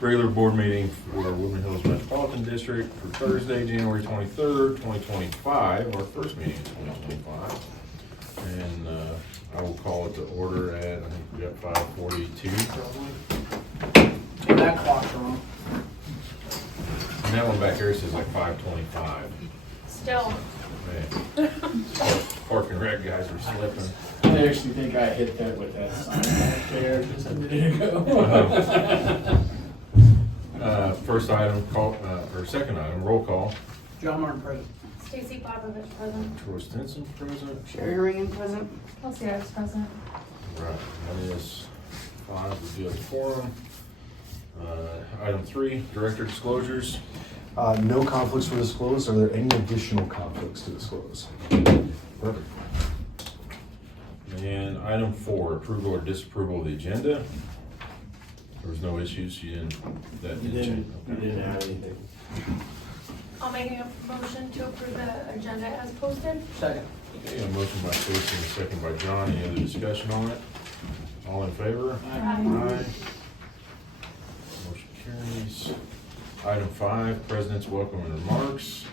regular board meeting for Woodland Hills Metropolitan District for Thursday, January 23rd, 2025, our first meeting in 2025. And I will call it to order at, I think we got 5:42 probably. Hey, that clock's wrong. And that one back here says like 5:25. Still. Man, Park and Rec guys are slipping. I actually think I hit that with that sign back there just a minute ago. First item, or second item, roll call. John Martin, present. Stacy Popovich present. Troy Stinson present. Sherry Ringen present. Kelsey Ives present. Right, that is 5, we do have a quorum. Item 3, director disclosures. No conflicts were disclosed. Are there any additional conflicts to disclose? Perfect. And item 4, approval or disapproval of the agenda. There was no issues, you didn't change. You didn't add anything. I'll make a motion to approve the agenda as posted. Second. Okay, a motion by Stacy and a second by John. Any other discussion on it? All in favor? Aye. Motion carries. Item 5, President's welcome and remarks.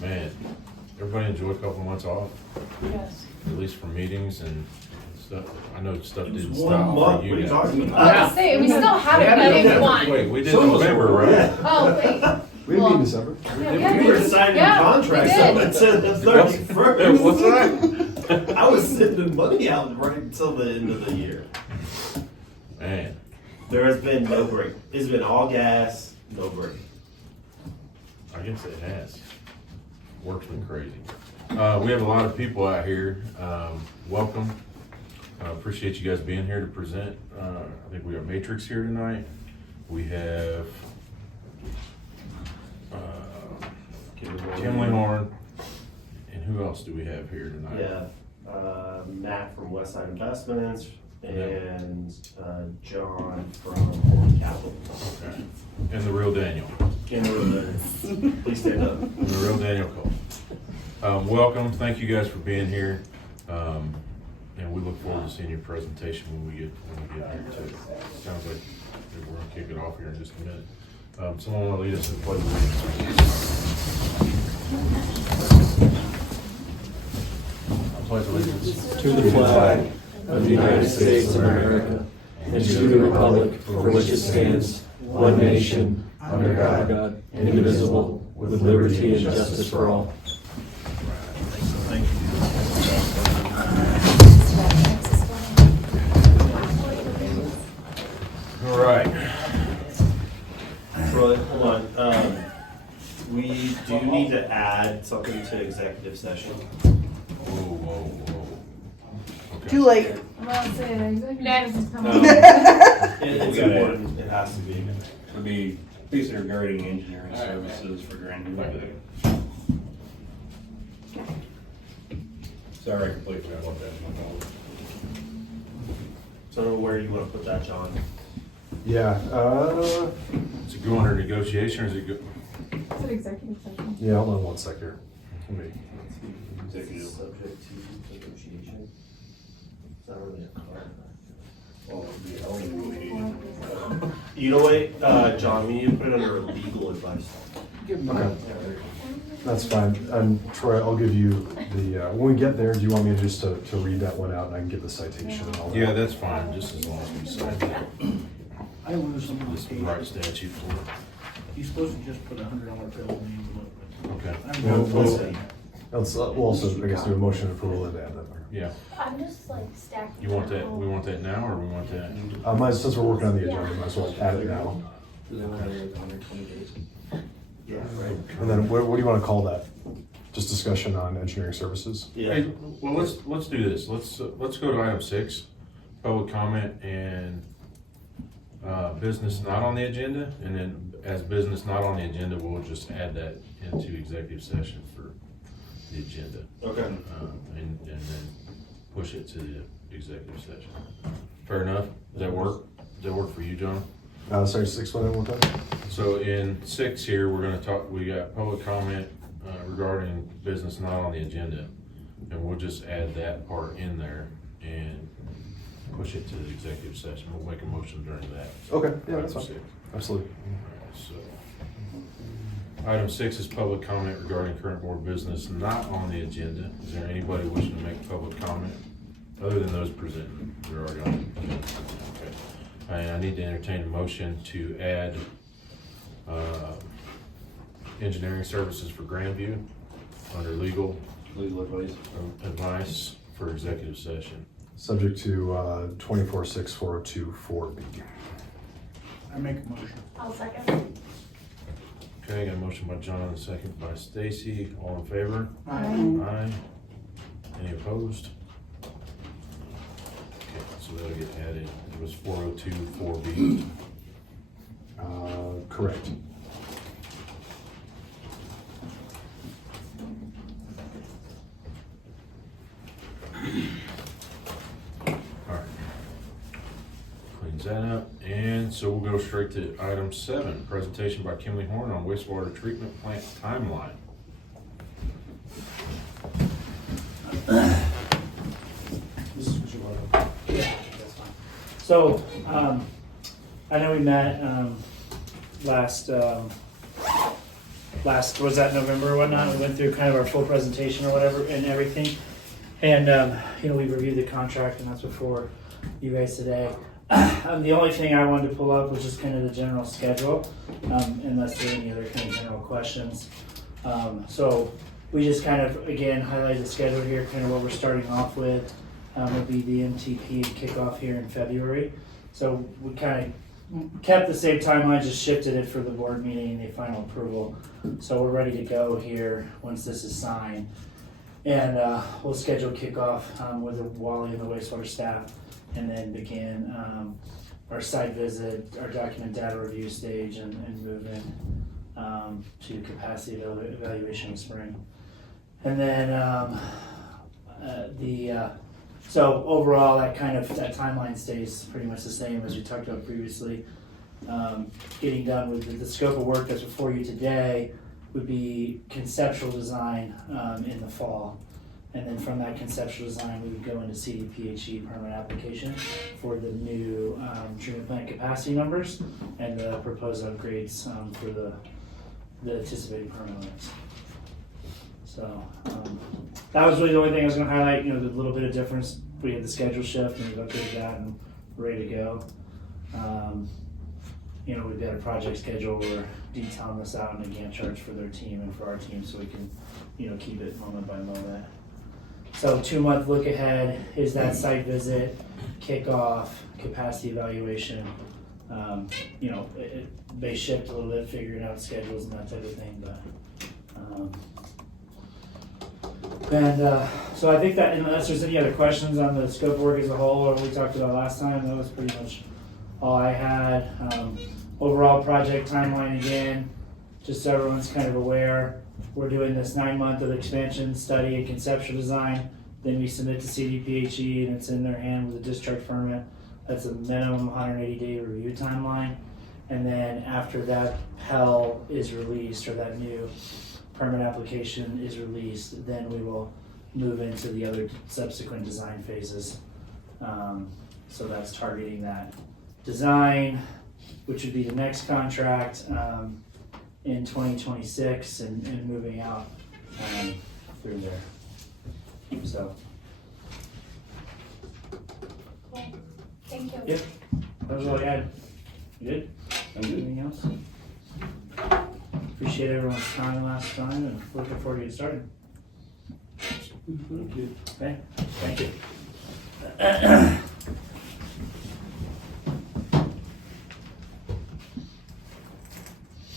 Man, everybody enjoy a couple months off, Yes. at least for meetings and stuff. I know stuff It was didn't 1 stop month, for what are you you guys. talking I was about? gonna say, we still haven't Yeah, met yeah. one. Wait, we did Some of us November, were, right? yeah. Oh, wait. We didn't meet in December. Yeah, We were signing yeah, contracts we up did. until the 31st. What's that? I was sending money out right until the end of the year. Man, There has been no break. It's been all gas, no break. I guess it has. Work's been crazy. We have a lot of people out here. Welcome. I appreciate you guys being here to present. I think we got Matrix here tonight. We have Kim Horn. And who else do we have here tonight? Yeah, Matt from Westside Investments and John from Capital. Okay. And the real Daniel. Please stand up. And the real Daniel Cole. Welcome. Thank you guys for being here. And we look forward to seeing your presentation when we get here too. Sounds like we're gonna kick it off here in just a minute. Someone wanna lead us in the pledge of allegiance? I pledge allegiance to the flag of the United States of America and to the republic for which it stands, one nation, under God, indivisible, with liberty and justice for all. All right. Troy, hold on. We do need to add something to executive session. Whoa. Okay. Too late. Well, say, next. It's important, it has to be. Would be basically regarding engineering services for granular. Sorry, I completely forgot about that. So where do you want to put that, John? Yeah. Is it go under negotiation or is it go? It's an executive session. Yeah. Hold on one sec here. Let me. Executive. Subject to negotiation. It's not really a card. Well, it'd be a hell of a negotiation. You know what, John, we need to put it under legal advice. Okay. That's fine. Troy, I'll give you the, when we get there, do you want me just to read that one out and I can give the citation and all that? Yeah, that's fine, just as long as we sign that. I lose some of This is the the right statute for it. You're supposed to just put $100 bill in the envelope. Okay. I'm Yeah, going let's- to we'll also, I guess, do a motion of approval and add that. Yeah. I'm just like stacking. You want that, we want that now or we want that? Since we're working on the agenda, might as well add it now. Do they want to wait 120 days? Yeah, right. And then what do you want to call that? Just discussion on engineering services? Yeah. Hey, well, let's do this. Let's go to item 6, public comment and business not on the agenda. And then as business not on the agenda, we'll just add that into executive session for the agenda. Okay. And then push it to the executive session. Fair enough? Does that work? Does that work for you, John? Sorry, just explain that one more time. So in 6 here, we're gonna talk, we got public comment regarding business not on the agenda. And we'll just add that part in there and push it to the executive session. We'll make a motion during that. Okay, yeah, that's Item fine. 6. Absolutely. So, item 6 is public comment regarding current board business not on the agenda. Is there anybody wishing to make public comment, other than those presenting? They're already on the agenda. Okay. I need to entertain a motion to add engineering services for Grandview under legal advice for executive session. Subject to 246402-4B. I make a motion. I'll second. Okay, got a motion by John, and a second by Stacy. All in favor? Aye. Aye. Any opposed? Okay, so that'll get added. It was 4024B. Correct. All right. Cleans that up. And so we'll go straight to item 7, presentation by Kimley Horn on wastewater treatment plant timeline. This is what you want. Yeah, that's fine. So, I know we met, last, was that November or whatnot? We went through kind of our full presentation or whatever and everything. And, we reviewed the contract and that's before you guys today. The only thing I wanted to pull up was just kind of the general schedule, unless there are any other kind of general questions. So we just kind of, again, highlight the schedule here, kind of what we're starting off with. Will be the MTP kickoff here in February. So we kind of kept the same timeline, just shifted it for the board meeting and the final approval. So we're ready to go here once this is signed. And we'll schedule kickoff with Wally and the wastewater staff, and then begin our site visit, our document data review stage, and move in to capacity evaluation in spring. And then so overall, that timeline stays pretty much the same as we talked about previously. Getting done with the scope of work that's before you today would be conceptual design in the fall. And then from that conceptual design, we would go into CDPHE permit application for the new treatment plant capacity numbers and the proposed upgrades for the anticipated permit limits. So that was really the only thing I was going to highlight. The little bit of difference. We had the schedule shift and we've updated that and we're ready to go. We've got a project schedule. We're detailing this out in a Gantt chart for their team and for our team, so we can, keep it moment by moment. So 2-month look ahead is that site visit, kickoff, capacity evaluation. It may shift a little bit, figuring out schedules and that type of thing, but so I think that unless there's any other questions on the scope of work as a whole or what we talked about last time, that was pretty much all I had. Overall project timeline again, just so everyone's kind of aware, we're doing this 9-month of expansion study and conceptual design. Then we submit to CDPHE and it's in their hand with a discharge permit. That's a minimum 180-day review timeline. And then after that PEL is released, or that new permit application is released, then we will move into the other subsequent design phases. So that's targeting that design, which would be the next contract in 2026 and moving out through there. So. Cool. Thank you. Yep, that was all I had. You good? I'm good. Anything else? Appreciate everyone's time last time and looking forward to getting started. Thank you. Okay, thank you.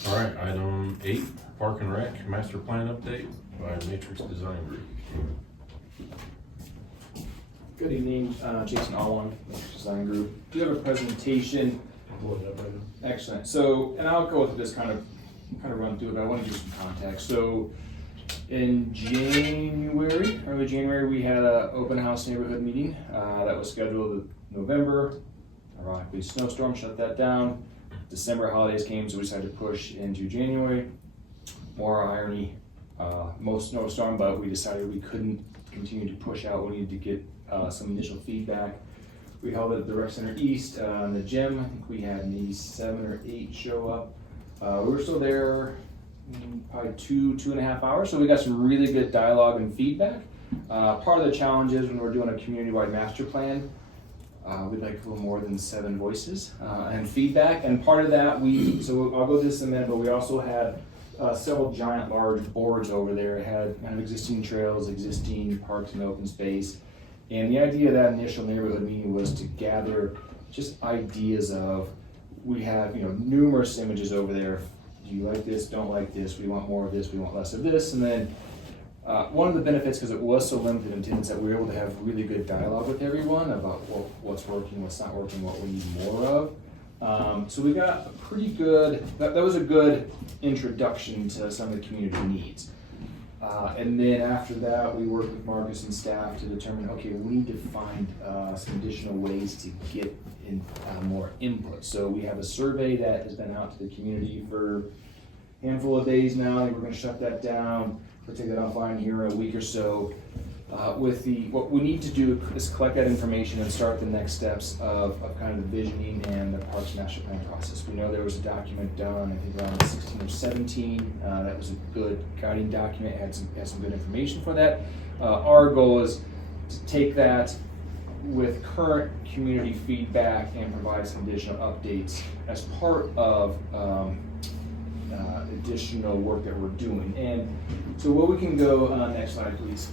All right, item 8, Park and Rec Master Plan Update by Matrix Design Group. Good evening, Jason Alwan, Design Group. Do you have a presentation? Excellent. So, and I'll go with this kind of run through it, but I want to give some context. So, in January, early January, we had an open house neighborhood meeting that was scheduled in November. Ironically, snowstorm shut that down. December holidays came, so we decided to push into January. More irony, most snowstorm, but we decided we couldn't continue to push out. We needed to get some initial feedback We held it at the Rec Center East, in the gym. I think we had maybe 7 or 8 show up. We were still there probably 2.5 hours, so we got some really good dialogue and feedback. Part of the challenge is when we're doing a community-wide master plan, we'd like a little more than 7 voices and feedback. And part of that, so I'll go to this in a minute, but we also had several giant, large boards over there. It had kind of existing trails, existing parks and open space. And the idea of that initial neighborhood meeting was to gather just ideas of, we have, numerous images over there. Do you like this? Don't like this? We want more of this. We want less of this. And then one of the benefits, because it was so limited in attendance, that we were able to have really good dialogue with everyone about what's working, what's not working, what we need more of. So we got a pretty good, that was a good introduction to some of the community needs. And then after that, we worked with Marcus and staff to determine, okay, we need to find some additional ways to get in more input. So we have a survey that has been out to the community for a handful of days now. We're going to shut that down. We'll take that offline here in a week or so. What we need to do is collect that information and start the next steps of kind of the visioning and the Parks Master Plan process. We know there was a document done, I think around 16 or 17. That was a good guiding document, had some good information for that. Our goal is to take that with current community feedback and provide some additional updates as part of additional work that we're doing. And so what we can go, next slide please.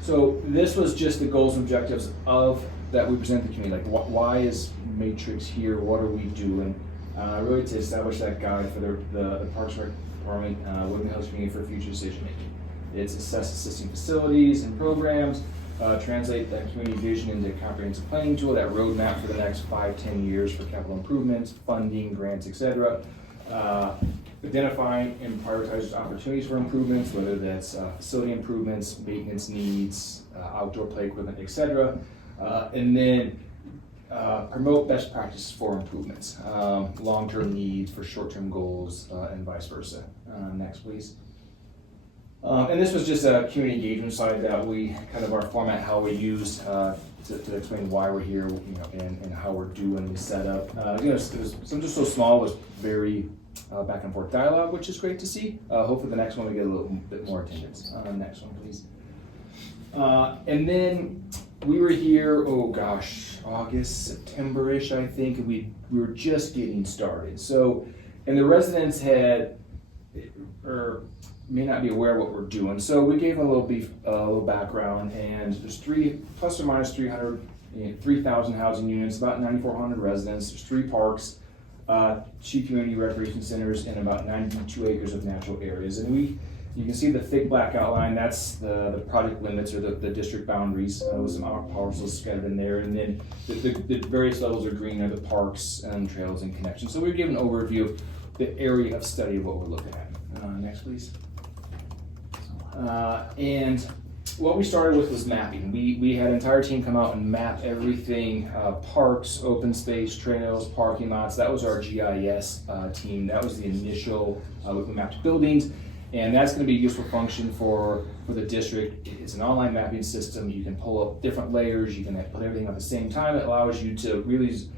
So this was just the goals and objectives of that we present to the community. Like, why is Matrix here? What are we doing? Really to establish that guide for the Parks Rec Department, Woodland Hills community for future decision making. It's assess existing facilities and programs, translate that community vision into a comprehensive planning tool, that roadmap for the next 5-10 years for capital improvements, funding, grants, etc. Identifying and prioritize opportunities for improvements, whether that's facility improvements, maintenance needs, outdoor play equipment, etc. And then promote best practices for improvements, long-term needs for short-term goals, and vice versa. Next, please. And this was just a community engagement slide that we kind of our format, how we use to explain why we're here, and how we're doing the setup. It was something so small, was very back and forth dialogue, which is great to see. Hopefully the next one we get a little bit more attendance. Next one, please. And then we were here, August, September-ish, I think, and we were just getting started. So, and the residents may not be aware of what we're doing. So we gave them a little background, and there's plus or minus 3,000 housing units, about 9,400 residents. There's 3 parks, 2 community recreation centers, and about 92 acres of natural areas. And you can see the thick black outline, that's the project limits or the district boundaries, with some parcels scattered in there. And then the various levels of green are the parks and trails and connections. So we're giving an overview of the area of study of what we're looking at. Next, please. And what we started with was mapping. We had an entire team come out and map everything, parks, open space, trails, parking lots. That was our GIS team. That was the initial, we mapped buildings, and that's going to be a useful function for the district. It's an online mapping system. You can pull up different layers. You can put everything at the same time. It allows you to really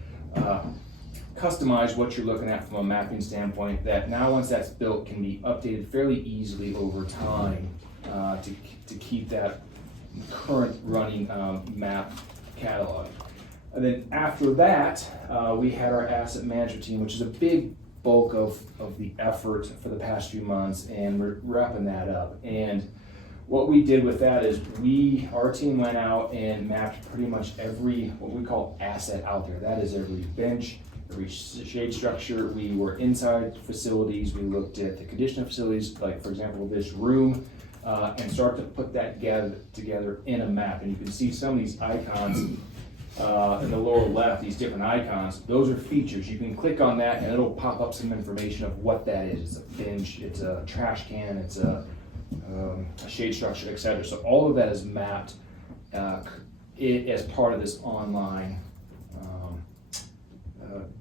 customize what you're looking at from a mapping standpoint, that now once that's built can be updated fairly easily over time to keep that current running map catalog. And then after that, we had our asset management team, which is a big bulk of the effort for the past few months, and we're wrapping that up. And what we did with that is our team went out and mapped pretty much every, what we call asset out there. That is every bench, every shade structure. We were inside facilities. We looked at the condition of facilities, like for example, this room, and start to put that together in a map. And you can see some of these icons in the lower left, these different icons. Those are features. You can click on that and it'll pop up some information of what that is. It's a bench, it's a trash can, it's a shade structure, etc. So all of that is mapped as part of this online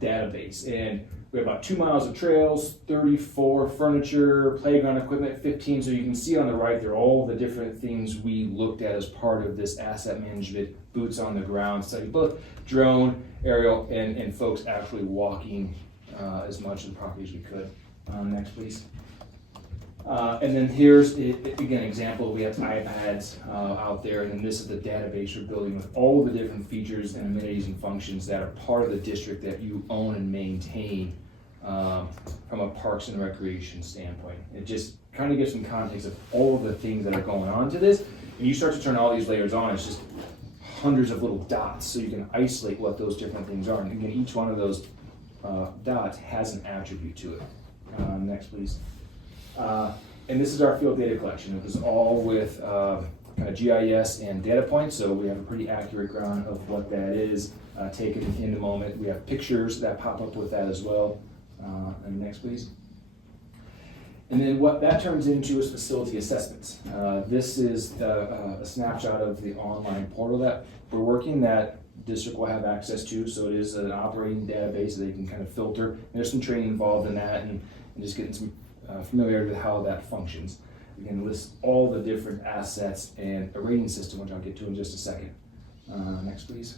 database. And we have about 2 miles of trails, 34 furniture, playground equipment, 15. So you can see on the right there all the different things we looked at as part of this asset management boots on the ground study, both drone, aerial, and folks actually walking as much of the property as we could. Next, please. And then here's, again, example, we have iPads out there, and then this is the database we're building with all the different features and amenities and functions that are part of the district that you own and maintain from a parks and recreation standpoint. It just kind of gives some context of all of the things that are going on to this, and you start to turn all these layers on, it's just hundreds of little dots, so you can isolate what those different things are. And again, each one of those dots has an attribute to it. Next, please. And this is our field data collection. It was all with kind of GIS and data points, so we have a pretty accurate ground of what that is taken in the moment. We have pictures that pop up with that as well. And next, please. And then what that turns into is facility assessments. This is a snapshot of the online portal that we're working that district will have access to, so it is an operating database that they can kind of filter. There's some training involved in that, and just getting some familiarity with how that functions. Again, list all the different assets and a rating system, which I'll get to in just a second. Next, please.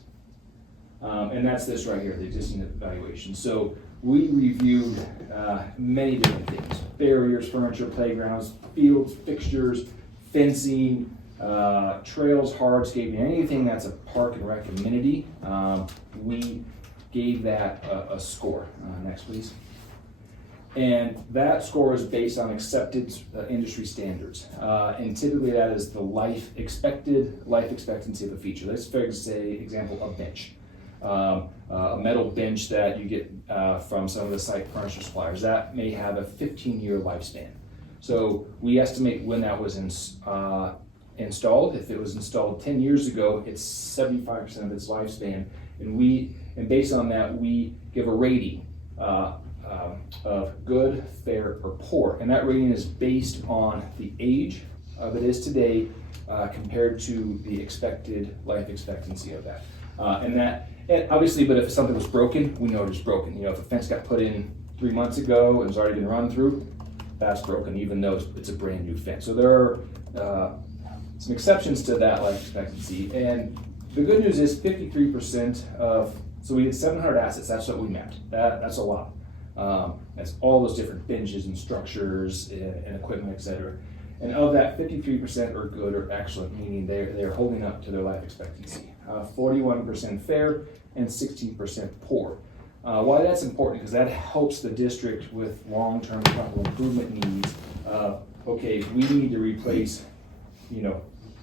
And that's this right here, the existing evaluation. So we reviewed many different things: barriers, furniture, playgrounds, fields, fixtures, fencing, trails, hardscaping, anything that's a park and rec amenity. We gave that a score. Next, please. And that score is based on accepted industry standards. And typically that is the life expectancy of a feature. Let's say, example, a bench. A metal bench that you get from some of the site furniture suppliers, that may have a 15-year lifespan. So we estimate when that was installed. If it was installed 10 years ago, it's 75% of its lifespan. And based on that, we give a rating of good, fair, or poor. And that rating is based on the age of it is today compared to the expected life expectancy of that. And obviously, but if something was broken, we know it's broken. You know, if a fence got put in 3 months ago and it's already been run through, that's broken, even though it's a brand new fence. So there are some exceptions to that life expectancy. And the good news is 53% of, so we had 700 assets, that's what we mapped. That's a lot. That's all those different benches and structures and equipment, et cetera. And of that, 53% are good or excellent, meaning they're holding up to their life expectancy. 41% fair, and 16% poor. Why that's important? Because that helps the district with long-term capital improvement needs. Okay, we need to replace,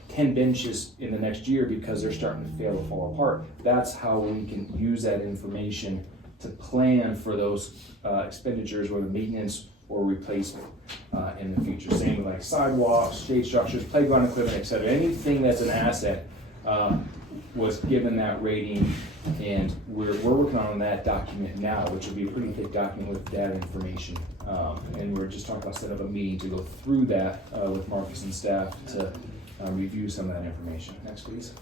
10 benches in the next year because they're starting to fail or fall apart. That's how we can use that information to plan for those expenditures, whether maintenance or replacement in the future. Same with like sidewalks, shade structures, playground equipment, et cetera. Anything that's an asset was given that rating, and we're working on that document now, which will be a pretty thick document with data information. And we're just talking about setting up a meeting to go through that with Marcus and staff to review some of that information. Next, please.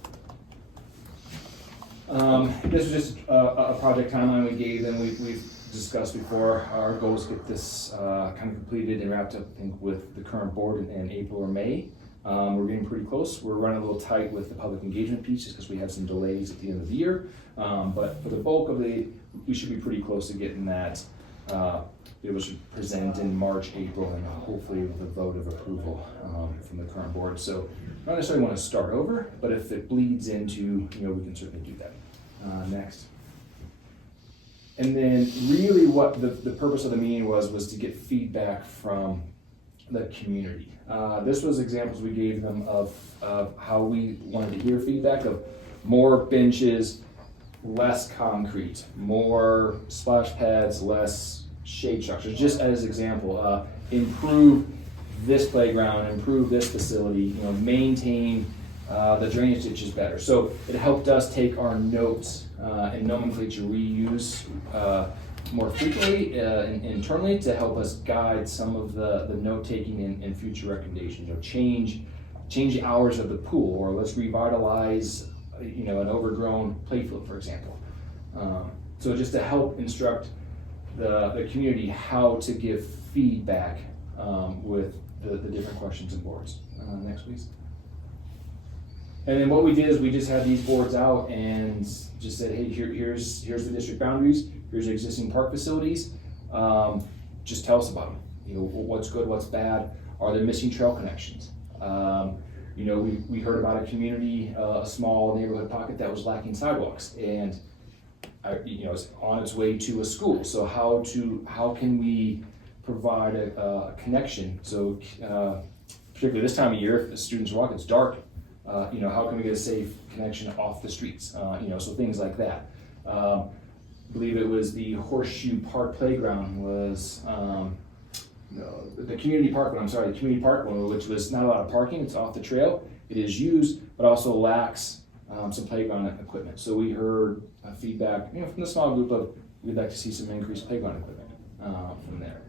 This is just a project timeline we gave them. We've discussed before. Our goal is to get this kind of completed and wrapped up, I think, with the current board in April or May. We're getting pretty close. We're running a little tight with the public engagement piece just because we have some delays at the end of the year. But for the bulk of we should be pretty close to getting that. It was presented in March, April, and hopefully with a vote of approval from the current board. So not necessarily want to start over, but if it bleeds into, we can certainly do that. Next. And then really what the purpose of the meeting was to get feedback from the community. This was examples we gave them of how we wanted to hear feedback of more benches, less concrete, more splash pads, less shade structures, just as example. Improve this playground, improve this facility, maintain the drainage ditches better. So it helped us take our notes and nomenclature reuse more frequently internally to help us guide some of the note-taking and future recommendations. Change the hours of the pool, or let's revitalize an overgrown playfield, for example. So just to help instruct the community how to give feedback with the different questions and boards. Next, please. And then what we did is we just had these boards out and just said, hey, here's the district boundaries, here's the existing park facilities. Just tell us about them. You know, what's good, what's bad, are there missing trail connections? You know, we heard about a community, a small neighborhood pocket that was lacking sidewalks, and you know, it's on its way to a school. So how can we provide a connection? So particularly this time of year, if the students walk, it's dark. You know, how can we get a safe connection off the streets? You know, so things like that. I believe it was the Horseshoe Park Playground was, the community park one, the community park one, which was not a lot of parking, it's off the trail. It is used, but also lacks some playground equipment. So we heard feedback, you know, from the small group of, we'd like to see some increased playground equipment from there.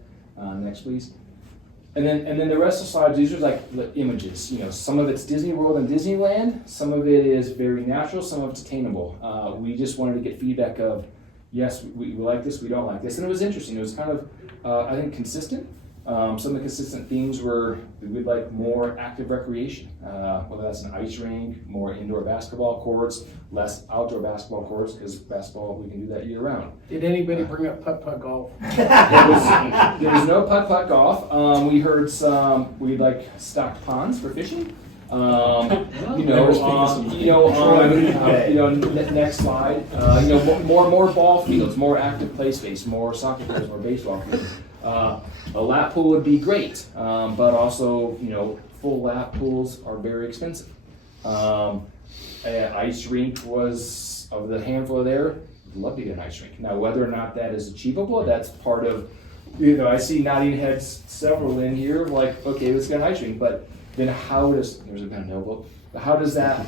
Next, please. And then the rest of the slides, these are like the images. You know, some of it's Disney World and Disneyland, some of it is very natural, some of it's attainable. We just wanted to get feedback of, yes, we like this, we don't like this. And it was interesting. It was kind of, I think, consistent. Some of the consistent themes were we'd like more active recreation, whether that's an ice rink, more indoor basketball courts, less outdoor basketball courts, because basketball, we can do that year round. Did anybody bring up putt-putt golf? There was no putt-putt golf. We heard we'd like stocked ponds for fishing. Next slide. More ball fields, more active play space, more soccer fields, more baseball fields. A lap pool would be great, but also, you know, full lap pools are very expensive. An ice rink was, of the handful there, I'd love to get an ice rink. Now, whether or not that is achievable, that's part of, you know, I see nodding heads several in here, like, okay, let's get an ice rink, but then how does, there's a kind of no vote, but how does that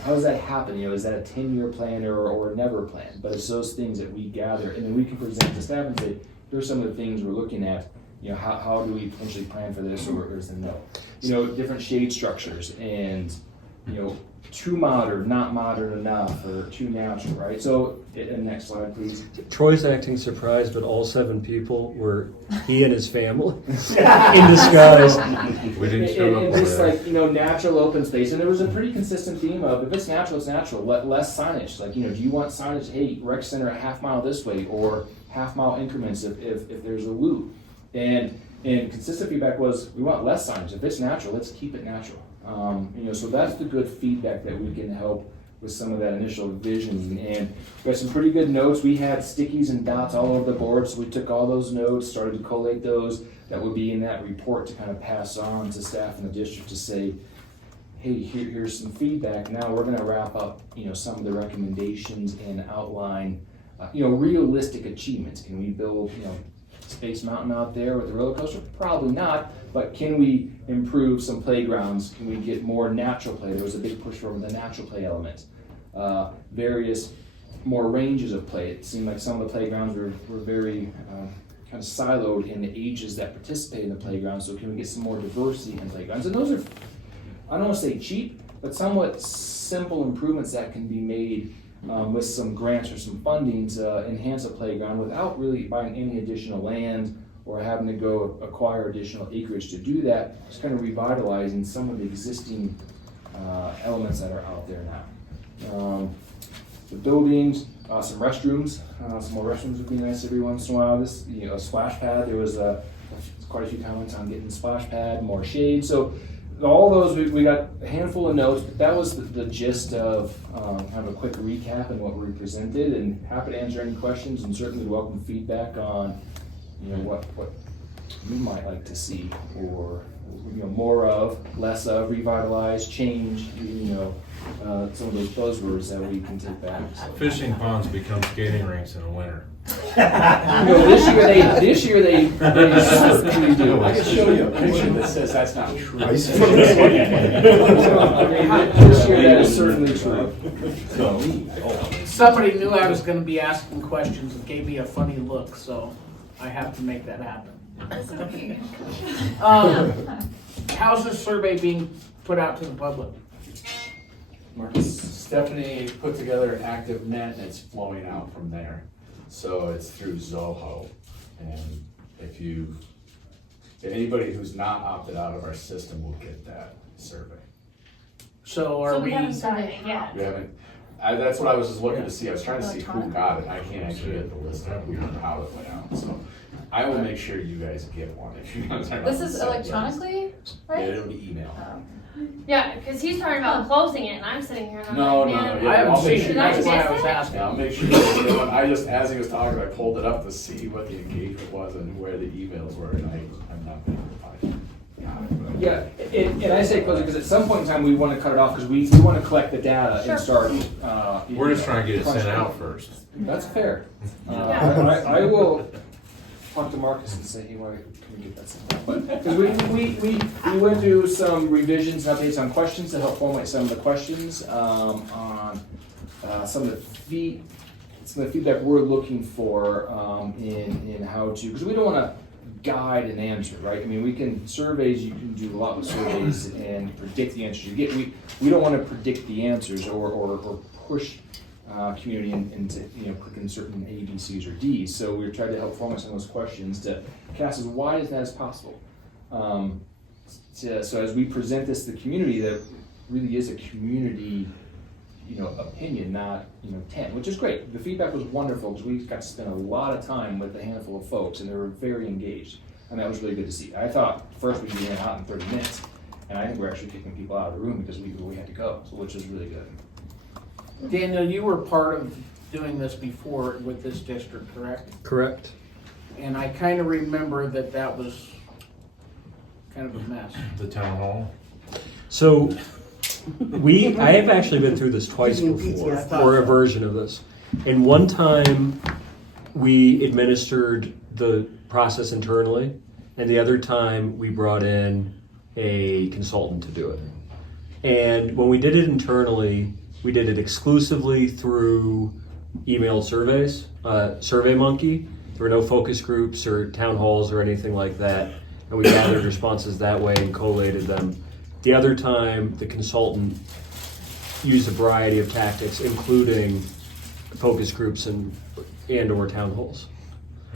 happen? You know, is that a 10-year plan or never plan? But it's those things that we gather, and then we can present to staff and say, here's some of the things we're looking at. You know, how do we potentially plan for this, or is there no? You know, different shade structures, and, you know, too modern, not modern enough, or too natural, right? So, next slide, please. Troy's acting surprised, but all 7 people were he and his family in disguise. We didn't show up And for just that. like, you know, natural open space, and there was a pretty consistent theme of, if it's natural, it's natural. Less signage. Like, you know, do you want signage? Hey, rec center a half mile this way, or half mile increments if there's a loop. And consistent feedback was, we want less signage. If it's natural, let's keep it natural. You know, so that's the good feedback that we can help with some of that initial visioning. And we had some pretty good notes. We had stickies and dots all over the board, so we took all those notes, started to collate those. That would be in that report to kind of pass on to staff in the district to say, hey, here's some feedback. Now we're going to wrap up, you know, some of the recommendations and outline, you know, realistic achievements. Can we build, you know, Space Mountain out there with the roller coaster? Probably not, but can we improve some playgrounds? Can we get more natural play? There was a big push for the natural play element. Various more ranges of play. It seemed like some of the playgrounds were very kind of siloed in the ages that participate in the playground, so can we get some more diversity in playgrounds? And those are, I don't want to say cheap, but somewhat simple improvements that can be made with some grants or some funding to enhance a playground without really buying any additional land or having to go acquire additional acreage to do that. Just kind of revitalizing some of the existing elements that are out there now. The buildings, some restrooms, some more restrooms would be nice every once in a while. This, you know, a splash pad. There was quite a few comments on getting the splash pad, more shade. So all those, we got a handful of notes, but that was the gist of kind of a quick recap and what we presented, and happy to answer any questions, and certainly welcome feedback on, you know, what you might like to see, or, you know, more of, less of, revitalize, change, you know, some of those buzzwords that we can take back. So. Fishing ponds become skating rinks in the winter. You know, this year they certainly do. I can show you a picture that says that's not true. I mean, this year that is certainly true. Somebody knew I was gonna be asking questions and gave me a funny look, so I have to make that happen. That's okay. How's this survey being put out to the public? Stephanie put together an active net and it's flowing out from there. So it's through Zoho. And if anybody who's not opted out of our system will get that survey. So are So we? we haven't done it yet. We haven't, that's what I was just looking to see, I was trying to see who got it, I can't actually get the list of how it went out, so. I will make sure you guys get one if you guys are. This is electronically, Yeah, right? it'll be email. Yeah, because he's talking about closing it, and I'm sitting here and I'm No, like, no, man. no, I yeah, haven't I'll make seen sure it, you that's guys. why I Is was it? asking. Yeah, I'll make sure, you guys get one. I just, as he was talking, I pulled it up to see what the engagement was and where the emails were, and I'm not gonna find it. Got it, but- Yeah, and I say closing, because at some point in time, we want to cut it off, because we want to collect the data Sure. and start. We're just trying to get it sent out first. That's fair. Yeah. I will talk to Marcus and say, hey, why can we get that sent out? But, because we went through some revisions, and updates on questions to help formulate some of the questions, on, some of the feedback we're looking for, in how to, because we don't want to guide an answer, right? I mean, we can, surveys, you can do a lot with surveys and predict the answers you get. We don't want to predict the answers or push community into, clicking certain A, B, C's, or D's. So we're trying to help formulate some of those questions to cast as wide as that as possible. So as we present this to the community, that really is a community, opinion, not, 10, which is great. The feedback was wonderful because we got to spend a lot of time with a handful of folks and they were very engaged. And that was really good to see. I thought first we'd be in and out in 30 minutes, and I think we're actually kicking people out of the room because we had to go, so which is really good. Daniel, you were part of doing this before with this district, correct? Correct. And I kind of remember that was kind of a mess. The town hall. So I have actually been through this twice before, or a version of this. And one time we administered the process internally, and the other time we brought in a consultant to do it. And when we did it internally, we did it exclusively through emailed surveys, SurveyMonkey. There were no focus groups or town halls or anything like that. And we gathered responses that way and collated them. The other time, the consultant used a variety of tactics, including focus groups and or town halls,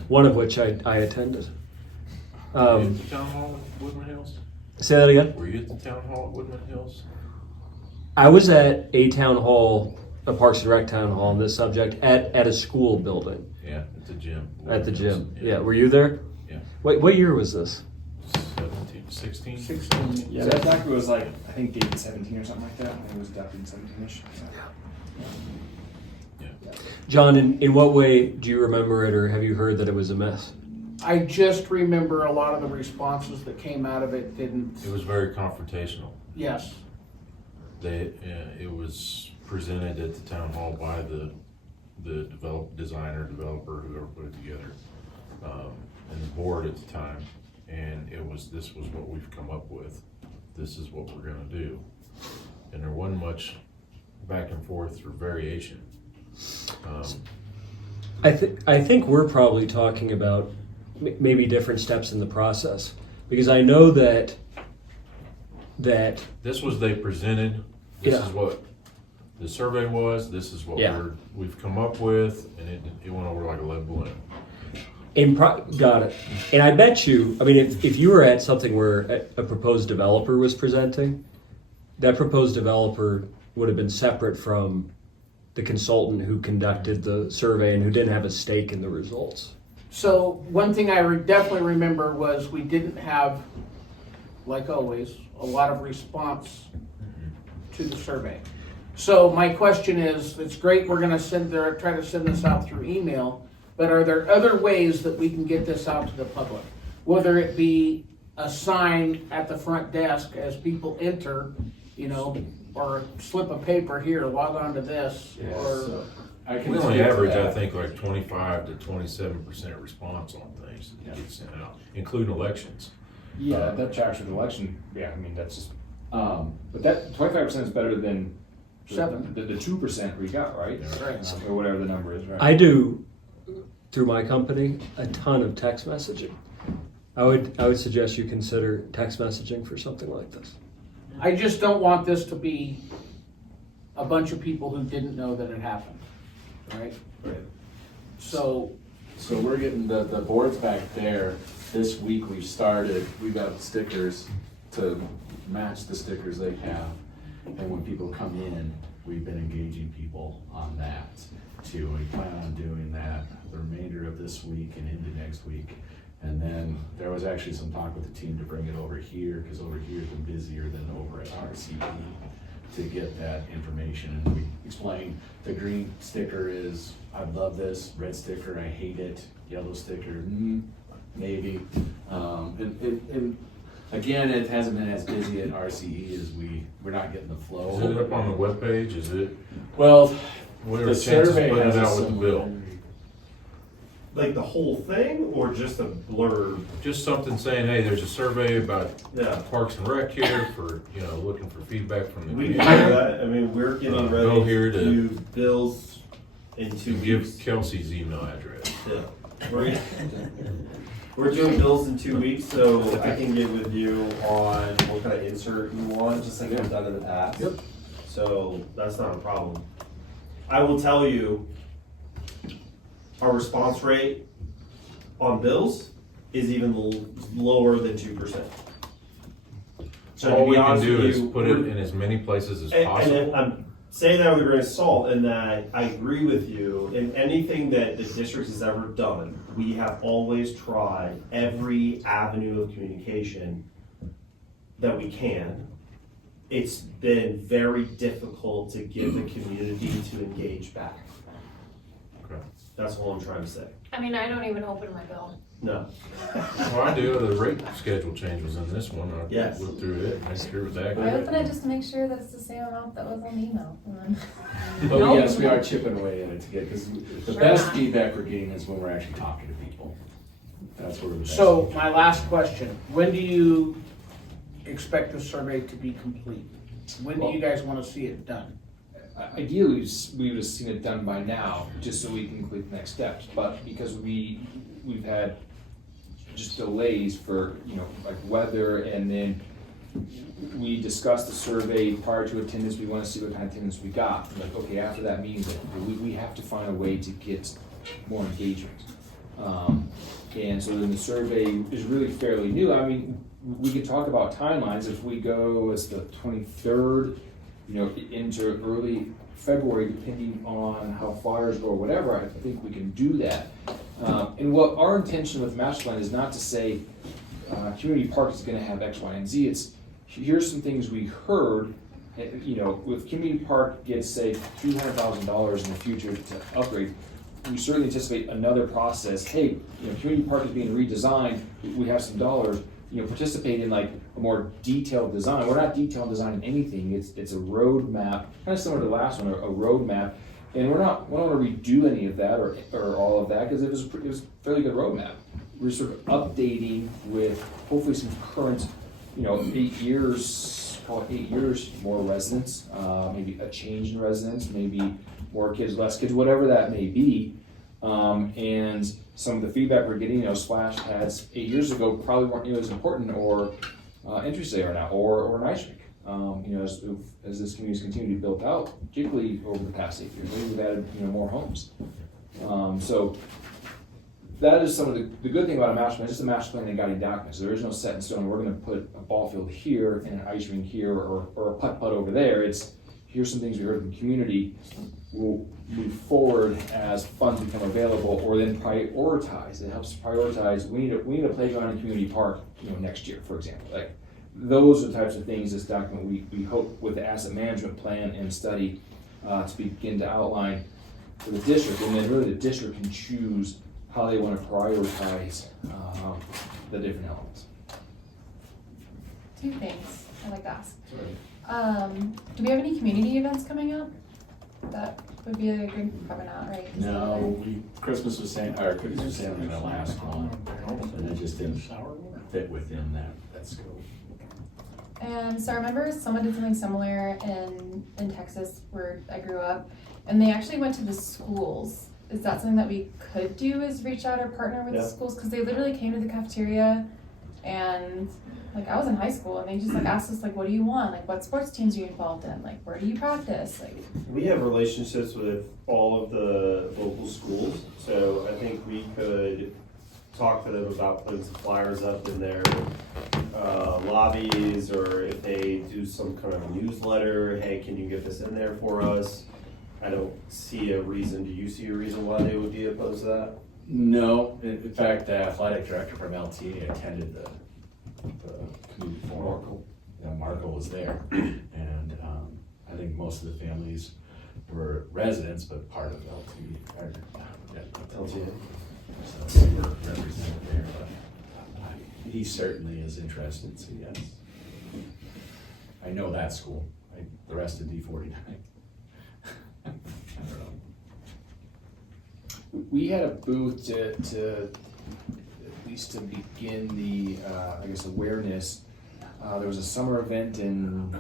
one of which I attended. Were you at the town hall at Woodman Hills? Say that again? Were you at the town hall at Woodman Hills? I was at a town hall, a Parks and Rec town hall on this subject, at a school building. Yeah, at the gym. At the Woodman gym, Hills. yeah. Were you there? Yeah. What year was this? 17, 16? 16. Yeah, that doctor was like, I think dated 17 or something like that. I think it was adopted in 17-ish. John, in what way do you remember it, or have you heard that it was a mess? I just remember a lot of the responses that came out of it didn't, It was very confrontational. yes. It was presented at the town hall by the designer, developer, whoever put it together, and the board at the time. And this was what we've come up with. This is what we're gonna do. And there wasn't much back and forth or variation. I think we're probably talking about maybe different steps in the process, because I know that This was, they presented, this Yeah. is what the survey was, this is what Yeah. we've come up with, and it went over like a lead balloon. got it. And I bet you, I mean, if you were at something where a proposed developer was presenting, that proposed developer would have been separate from the consultant who conducted the survey and who didn't have a stake in the results. So one thing I definitely remember was we didn't have, like always, a lot of response to the survey. So my question is, it's great we're gonna try to send this out through email, but are there other ways that we can get this out to the public? Whether it be a sign at the front desk as people enter, or a slip of paper here, log on to this, or. I can We only speak to average, I that. think, like 25 to 27% response on things that get sent out, including elections. Yeah, that tracks with election. Yeah, I mean, that's just, but that 25% is better than Seven. the 2% we got, right? Right. Or whatever the number is, right? I do, through my company, a ton of text messaging. I would suggest you consider text messaging for something like this. I just don't want this to be a bunch of people who didn't know that it happened, right? Right. So, So we're getting the boards back there. This week we got stickers to match the stickers they have. And when people come in, we've been engaging people on that too. We plan on doing that the remainder of this week and into next week. And then there was actually some talk with the team to bring it over here, because over here has been busier than over at RCP to get that information. And we explained the green sticker is, I love this, red sticker, I hate it, yellow sticker, maybe. And again, it hasn't been as busy at RCE as we're not getting the flow. Is it up on the webpage? Is it, Well, what are the the chances of survey putting has it a out with the similar- bill? Like the whole thing, or just a blurb? Just something saying, hey, there's a survey about Yeah. Parks and Rec here for, looking for feedback from the We can community. do that. I mean, we're getting Go ready here to to- do bills in 2 To give weeks. Kelsey's email address. Yeah. We're doing bills in 2 weeks, so I can get with you on what kind of insert you want, just like we've done in the past. Yep. So that's not a problem. I will tell you, our response rate on bills is even lower than 2%. So to All be we can honest do with is you, put it we're- in as many places as and possible. I'm saying that with a grain of salt, in that I agree with you. In anything that the district has ever done, we have always tried every avenue of communication that we can. It's been very difficult to get the community to engage back. Okay. That's all I'm trying to say. I mean, I don't even open my bill. No. Well, I do, the rate schedule change was in this one. I Yes. looked through it, made sure it was I accurate. open it just to make sure that it's the same amount that was on the email. And then But yes, we are chipping away at it to get, because the best feedback we're getting is when we're actually talking to people. That's where the best. So my last question, when do you expect the survey to be complete? When do you guys want to see it done? Ideally, we would have seen it done by now, just so we can complete the next steps, but because we've had just delays for, like weather, and then we discussed the survey prior to attendance, we wanna see what kind of attendance we got. Like, okay, after that meeting, we have to find a way to get more engagement. And so then the survey is really fairly new. I mean, we could talk about timelines. If we go as the 23rd, into early February, depending on how fires go or whatever, I think we can do that. And what our intention with master plan is not to say, community park is gonna have X, Y, and Z. It's, here's some things we heard, with community park gets, say, $300,000 in the future to upgrade. We certainly anticipate another process. Hey, community park is being redesigned, we have some dollars, participate in like a more detailed design. We're not detailed designing anything, it's a roadmap, kind of similar to the last one, a roadmap. And we don't want to redo any of that or all of that, because it was a fairly good roadmap. We're sort of updating with hopefully some current, 8 years, call it 8 years, more residents, maybe a change in residents, maybe more kids, less kids, whatever that may be. And some of the feedback we're getting, splash pads 8 years ago probably weren't nearly as important, or entry say are now, or an ice rink. As this community's continued to be built out, particularly over the past 8 years, we've added more homes. So that is some of the good thing about a master plan. It's just a master plan and guiding documents. There is no set in stone. We're going to put a ball field here and an ice rink here, or a putt-putt over there. It's, here's some things we heard from the community. We'll move forward as funds become available, or then prioritize. It helps prioritize. We need a playground in community park, next year, for example. Like, those are the types of things this document we hope with the asset management plan and study to begin to outline for the district, and then really the district can choose how they want to prioritize the different elements. 2 things I'd like to ask. Do we have any community events coming up? That would be a good, probably not, right? 'Cause No, Christmas was saying, or cookies was saying we're gonna last one, and it just didn't fit within that scope. And so I remember someone did something similar in Texas where I grew up, and they actually went to the schools. Is that something that we could do, is reach out or partner with the schools? Because they literally came to the cafeteria, and like I was in high school, and they just like asked us like, what do you want? Like, what sports teams are you involved in? Like, where do you practice? Like, We have relationships with all of the local schools, so I think we could talk to them about putting some flyers up in their lobbies, or if they do some kind of newsletter, hey, can you get this in there for us? I don't see a reason. Do you see a reason why they would be opposed to that? No, in fact, the athletic director from LTA attended the community forum. Marco was there, and I think most of the families were residents, but part of LTA. So we were represented there, but he certainly is interested, so yes. I know that school, the rest of D49. I don't know. We had a booth to at least to begin the, I guess, awareness. There was a summer event in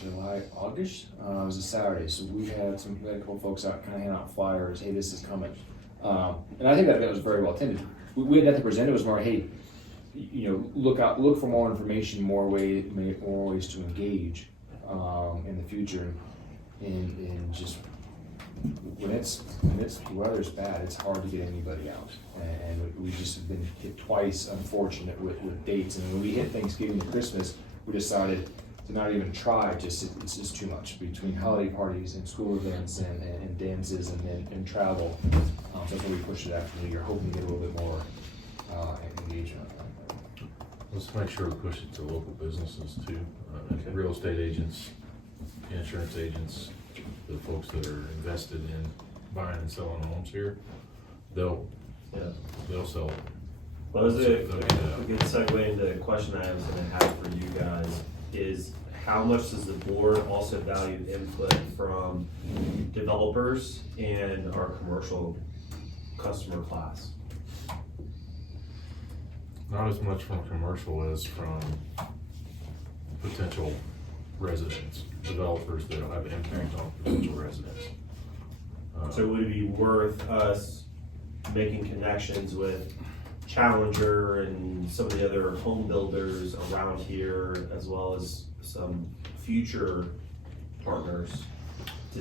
July, August. It was a Saturday, so we had a couple folks out kind of handing out flyers. Hey, this is coming, and I think that was very well attended. We had nothing to present. It was more, hey, look for more information, more ways to engage in the future, and just. When the weather's bad, it's hard to get anybody out, and we just have been hit twice, unfortunate with dates. And when we hit Thanksgiving and Christmas, we decided to not even try. It's just too much between holiday parties and school events and dances and travel. So that's why we pushed it after New Year, hoping to get a little bit more engagement. Let's make sure we push it to local businesses too, real estate agents, insurance agents, the folks that are invested in buying and selling homes here. They'll sell it. Well, this is a good segue into a question I was gonna have for you guys is how much does the board also value input from developers and our commercial customer class? Not as much from commercial as from potential residents, developers that have impact on potential residents. So would it be worth us making connections with Challenger and some of the other home builders around here, as well as some future partners?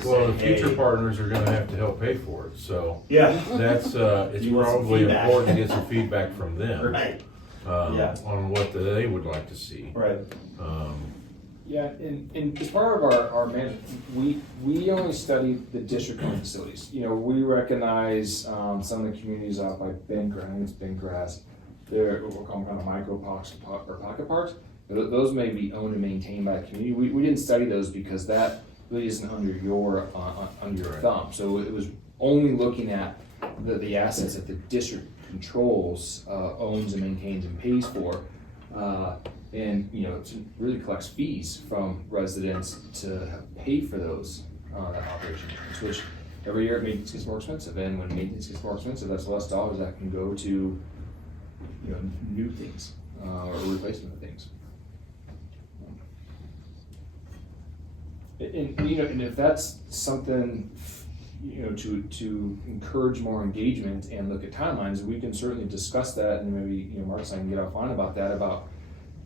Well, the future partners are gonna have to help pay for it, so. Yeah. That's, it's You want some probably feedback. important to get some feedback from them. Right. On what they would like to see. Right. Yeah, and as part of our management, we only study the district-owned facilities. We recognize some of the communities out by Bendgrass. They're what we're calling kind of micro parks or pocket parks. Those may be owned and maintained by the community. We didn't study those because that really isn't under your thumb. So it was only looking at the assets that the district controls, owns and maintains and pays for. And it really collects fees from residents to pay for those that operation, which every year maintenance gets more expensive, and when maintenance gets more expensive, that's less dollars that can go to new things or replacement of things. And if that's something to encourage more engagement and look at timelines, we can certainly discuss that, and maybe Mark and I can get offline about that. About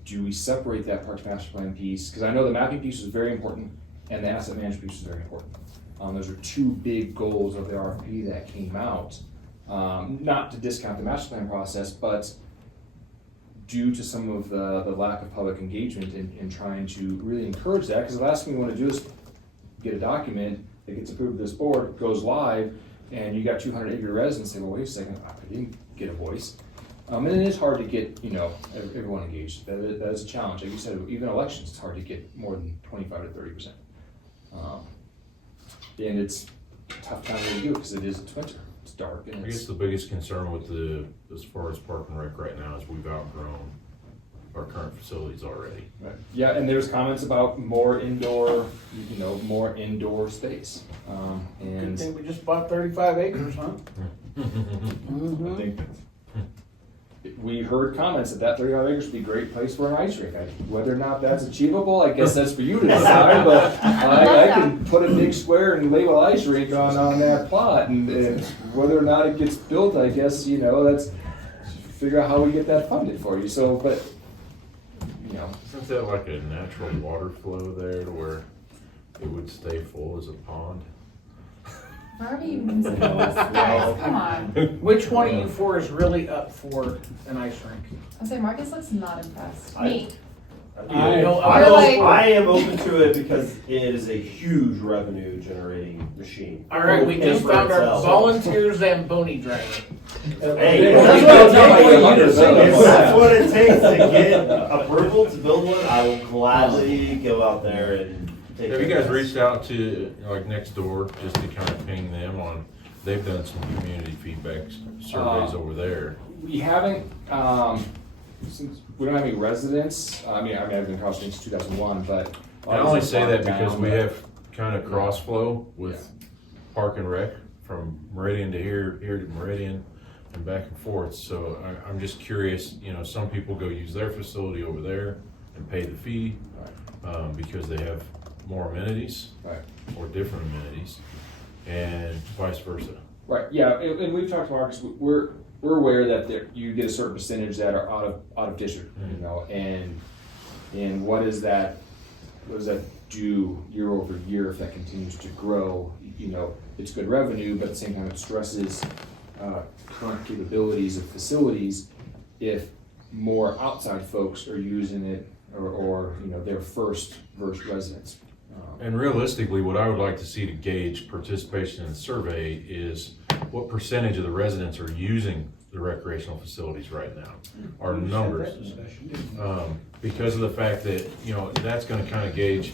do we separate that Parks Master Plan piece? Because I know the mapping piece is very important, and the asset management piece is very important. Those are two big goals of the RFP that came out. Not to discount the master plan process, but due to some of the lack of public engagement in trying to really encourage that, because the last thing we want to do is get a document that gets approved by this board, goes live, and you got 200 acre residents say, well, wait a second, I didn't get a voice. And it is hard to get everyone engaged. That is a challenge. Like you said, even elections, it's hard to get more than 25 to 30%. And it's a tough time to do it because it's winter. It's dark. And I guess the biggest concern with as far as Park and Rec right now is we've outgrown our current facilities already. Right. Yeah, and there's comments about more indoor space. Good And thing we just bought 35 acres, huh? I think we heard comments that 35 acres would be a great place for an ice rink. Whether or not that's achievable, I guess that's for you to decide, but I can put a big square and label ice rink on that plot, and whether or not it gets built, I guess, let's figure out how we get that funded for you. So, but, Isn't that like a natural water flow there to where it would stay full as a pond? Barbie even considered a list. Guys, come on. Which one of you four is really up for an ice rink? I'll say Marcus looks not impressed. I- Me. I like- I am open to it because it is a huge revenue generating machine. All right, we just For found our itself. volunteer Zamboni driver. Hey, If that's what it takes to get approval to build one, I will gladly go out there and take Have you care of guys this. reached out to, like, next door, just to kind of ping them on, they've done some community feedback surveys over there. We haven't, since we don't have any residents, I mean, I've been across since 2001, but. I only say that because down, we but- have kind of cross flow with Park and Rec from Meridian to here to Meridian and back and forth. So I'm just curious, you know, some people go use their facility over there and pay the fee because they have more amenities Right. or different amenities, and vice versa. Right, yeah, and we've talked to Marcus, we're aware that you get a certain percentage that are out of district, you know, and what does that do year over year if that continues to grow? You know, it's good revenue, but at the same time it stresses current capabilities of facilities if more outside folks are using it or you know, their first residents. And realistically, what I would like to see to gauge participation in the survey is what percentage of the residents are using the recreational facilities right now, our numbers. Because of the fact that, you know, that's gonna kind of gauge,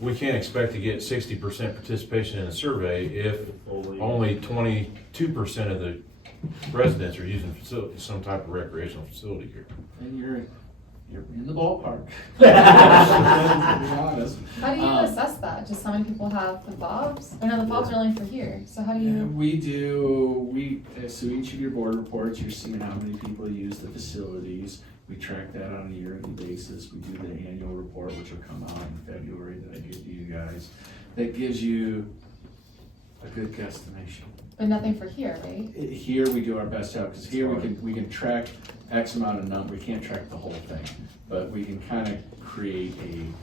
we can't expect to get 60% participation in a survey if only 22% of the residents are using some type of recreational facility here. And you're in the ballpark. To be honest. How do you assess that? Just how many people have the fobs? I know the fobs are only for here, so how do you? So each of your board reports, you're seeing how many people use the facilities. We track that on a yearly basis. We do the annual report, which will come out in February that I give to you guys. That gives you a good guesstimation. But nothing for here, right? Here we do our best job, because here we can track X amount of number, we can't track the whole thing, but we can kind of create an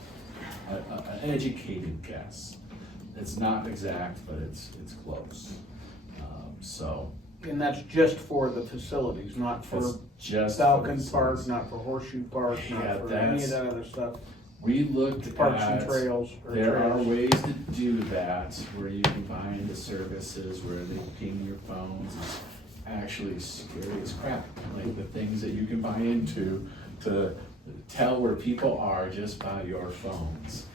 educated guess. It's not exact, but it's close. So. And that's just for the facilities, not for That's just Falcon for Park, facilities. not for Horseshoe Park, Yeah, not for any of that's- that other stuff. We looked Parks and at, trails. or there are trails. ways to do that, where you combine the services, where they ping your phones. It's actually scary as crap, like the things that you can buy into to tell where people are just by your phones.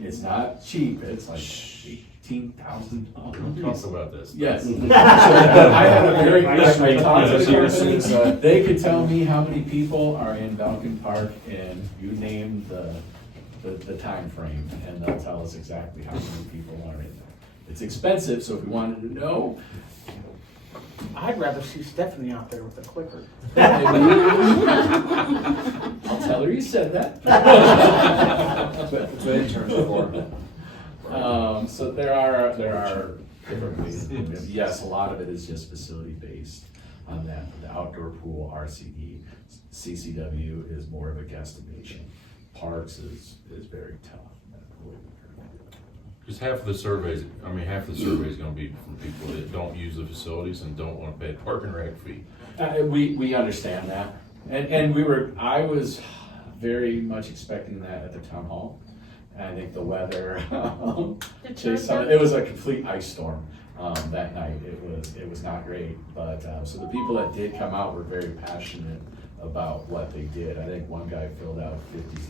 It's not cheap, it's like $18,000. Talk about this. Yes. So I had a very, I talked to the company, they could tell me how many people are in Falcon Park, and you name the time frame, and they'll tell us exactly how many people are in there. It's expensive, so if we wanted to know. I'd rather see Stephanie out there with a clicker. I'll tell her you said that. But in terms of So there are different ways. Yes, a lot of it is just facility based on that. The outdoor pool, RCE, CCW is more of a guesstimation. Parks is very tough. Because half of the survey is gonna be from people that don't use the facilities and don't wanna pay a park and rec fee. We understand that, and I was very much expecting that at the town hall. And I think the weather, it was a complete ice storm that night. It was not great, but so the people that did come out were very passionate about what they did. I think one guy filled out 50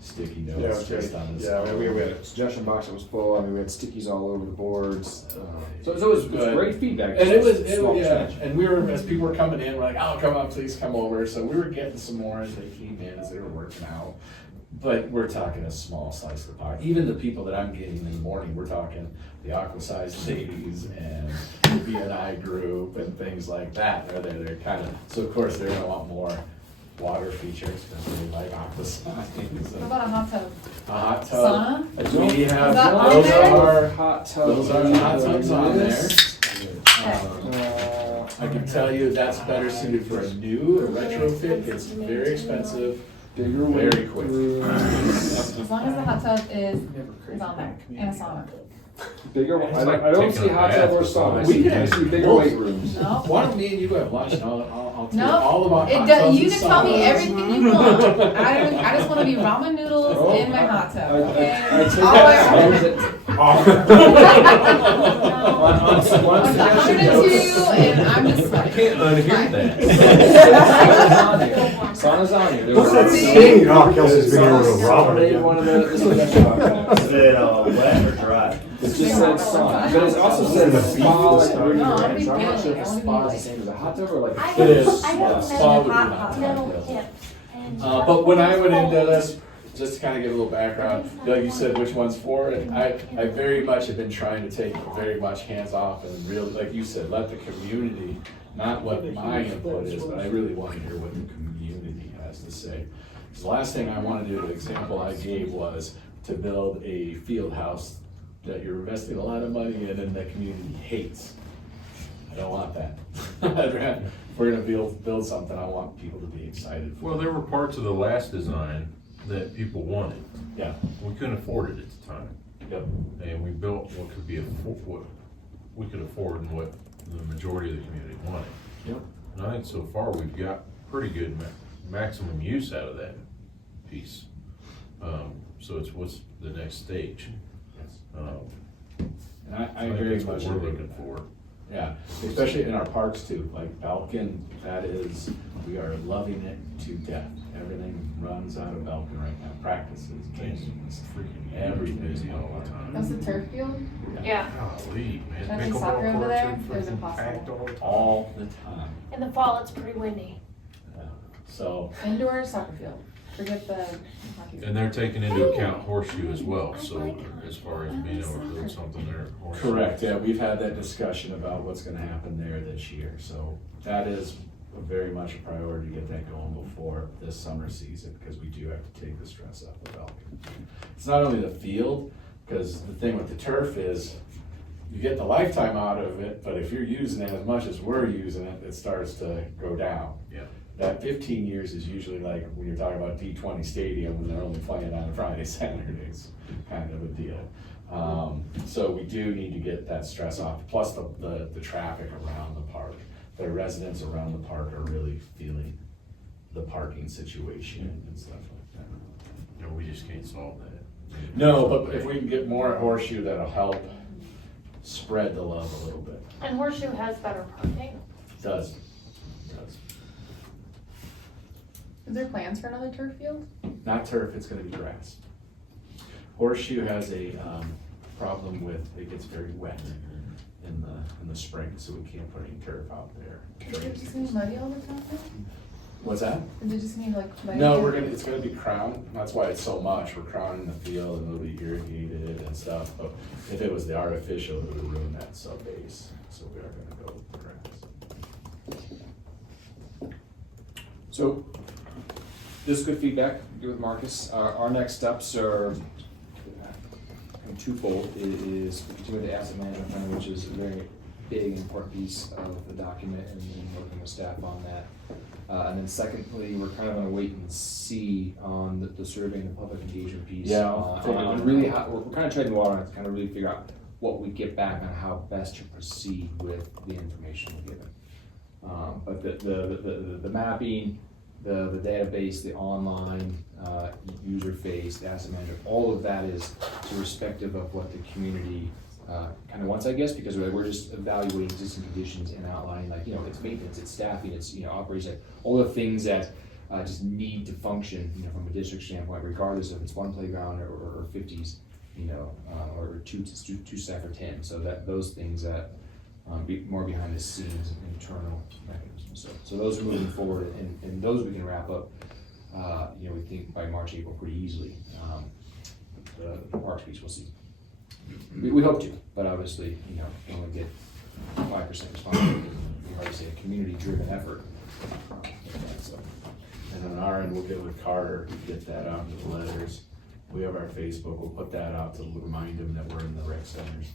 sticky notes just on this. Yeah, we had a suggestion box that was full. I mean, we had stickies all over the boards. So it was great feedback. And Yeah. and we were, as people were coming in, we're like, oh, come on, please come over. So we were getting some more as they came in, as they were working out. But we're talking a small slice of the pie. Even the people that I'm getting in the morning, we're talking the Aquasize ladies and the BNI group and things like that. They're kind of, so of course they're gonna want more water features because they like Aquasize. How about a hot tub? A hot tub. Sauna? We have, that on those there? are hot tub. those are the hot tubs on there. Okay. I can tell you that's better suited for a new retrofit. It's very expensive, very quick. As long as the hot tub is on there and a sauna. Bigger, It's I like don't taking see a hot bath tub or with sauna, I somebody. see, I see bigger weight rooms. No. Why don't me and you go have lunch and I'll tell you No. all about hot It tubs does, you and can tell me saunas. everything you want. I just want to be ramen noodles Oh, in my hot tub. I Okay. take All I that. I'm Suggestion 102 and I'm just I like. can't unhear Fine. that. Sauna's on here. What's that singing? Oh, Kelsey's been here with a ramen again. One of the, this was actually about that. Is it wet or dry? It just said sauna, but it also said The a beef spa, this like time. where No, you're I'm in, so I'm not sure if a beginning. spa is the same as a hot tub or like a. It is. I Yeah, don't spa know would be hot hot tub. tub, Little yes. tips. And But when I went into this, just to kind of give a little background, like you said, which one's for, and I very much have been trying to take very much hands off and really, like you said, let the community, not what my input is, but I really want to hear what the community has to say. Because the last thing I want to do, the example I gave was to build a field house that you're investing a lot of money in and the community hates. I don't want that. If we're gonna build something, I want people to be excited for. Well, there were parts of the last design that people wanted. Yeah. We couldn't afford it at the time. Yep. And we built what could be what we could afford and what the majority of the community wanted. Yep. And I think so far we've got pretty good maximum use out of that piece. So it's what's the next stage? And I think very that's much what we're agree. looking for. Yeah, especially in our parks too, like Belkin, we are loving it to death. Everything runs out of Belkin right now, practices, games, It's freaking everything. busy all the time. That's the turf field? Yeah. Golly, man. Should I play Pickleball soccer over courts there? are It was freaking impossible. packed all the time. All the time. In the fall, it's pretty windy. Yeah. So, Indoor soccer field. Forget the hockey. And they're taking into account horseshoe as well, so as far as being able to build something there. at Horseshoe. correct, yeah, we've had that discussion about what's gonna happen there this year. So that is very much a priority to get that going before this summer season, because we do have to take the stress off of Belkin. It's not only the field, because the thing with the turf is, you get the lifetime out of it, but if you're using it as much as we're using it, it starts to go down. Yeah. That 15 years is usually like when you're talking about D20 Stadium, when they're only playing on Friday, Saturdays, kind of a deal. So we do need to get that stress off, plus the traffic around the park. The residents around the park are really feeling the parking situation and stuff like that. No, we just can't solve that. No, but if we can get more at Horseshoe, that'll help spread the love a little bit. And Horseshoe has better parking. It does. Is there plans for another turf field? Not turf, it's gonna be grass. Horseshoe has a problem with, it gets very wet in the spring, so we can't put any turf out there. Is it just gonna be muddy all the time then? What's that? Is it just gonna be like muddy? No, it's gonna be crowned, that's why it's so much, we're crowning the field and it'll be irrigated and stuff, but if it was the artificial, it would ruin that sub base, so we are gonna go with the grass. So, this is good feedback, good with Marcus. Our next steps are twofold. It is we continue the asset management plan, which is a very big and important piece of the document, and working with staff on that. And then secondly, we're kind of gonna wait and see on the survey and the public engagement piece. Yeah. And really, we're kind of treading water on it to kind of really figure out what we get back on how best to proceed with the information we're given. But the mapping, the database, the online user face, the asset manager, all of that is irrespective of what the community kind of wants, I guess, because we're just evaluating existing conditions and outlining, like, it's maintenance, it's staffing, it's, operations, like, all the things that just need to function, from a district standpoint, regardless if it's one playground or 50s, or two staff or 10. So that those things that be more behind the scenes internal mechanisms. So those are moving forward, and those we can wrap up. We think by March, April, pretty easily. The parks piece, we'll see. We hope to, but obviously, we only get 5% response. We already say a community-driven effort. And on our end, we'll get with Carter to get that out into the letters. We have our Facebook, we'll put that out to remind them that we're in the rec centers,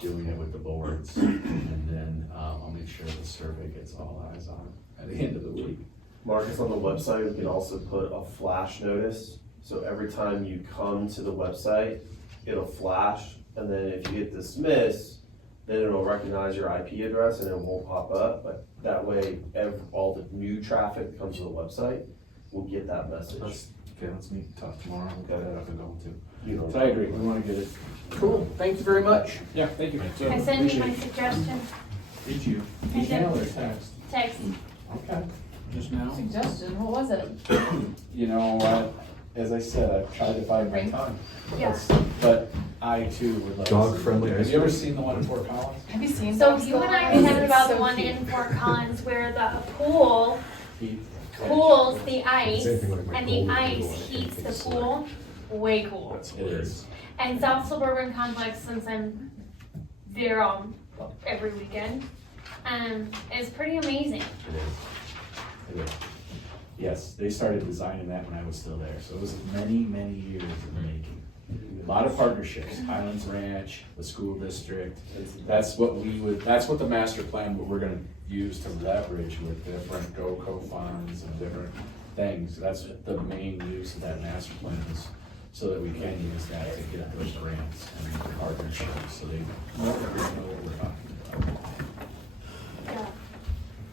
doing it with the boards. And then I'll make sure the survey gets all eyes on it at the end of the week. Marcus, on the website, we can also put a flash notice. So every time you come to the website, it'll flash and then if you get dismissed, then it'll recognize your IP address and it won't pop up, but that way, all the new traffic that comes to the website will get that message. Okay, let's meet, talk tomorrow, we'll get that up and go too. You know, So I agree, we wanna get it. Cool, thank you very much. Yeah, thank you. I sent you my suggestion, Did you? I did. Email or text? text. Okay. Just now. Suggestion, what was it? You know what, as I said, I've tried to find my Right. time. Yeah. But I too would like. to Dog see- friendly Have ice you ever cream? seen the one in Fort Collins? Have you seen? So Dog you and I School? were talking about So the one cute. in Fort Collins where the pool He- cools the ice, Same thing like my and the golden ice doodle, I heats think the it's pool. Way cool. It is. And South Suburban Complex, since I'm there every weekend, is pretty amazing. It is. It is. Yes, they started designing that when I was still there, so it was many, many years in the making. A lot of partnerships, Highlands Ranch, the school district, that's what that's what the master plan, what we're gonna use to leverage with different GoCo funds and different things. That's the main use of that master plan is so that we can use that to get those grants and partnerships, so they know what we're talking about. Yeah.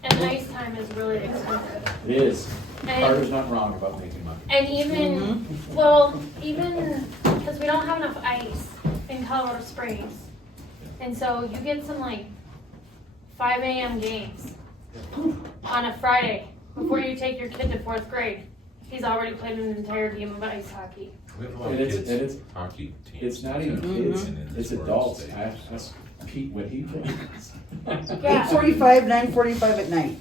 And ice time is really expensive. It is. And- Carter's not wrong about making money. And even, well, even, because we don't have enough ice in Colorado Springs. And so you get some like 5 a.m. games on a Friday before you take your kid to 4th grade. He's already played an entire game of ice hockey. We have a lot And of it's- kids and it's- hockey teams. It's not even kids, it's part of the adults. state. That's Pete, what he plays. Yeah. 8:45, 9:45 at night.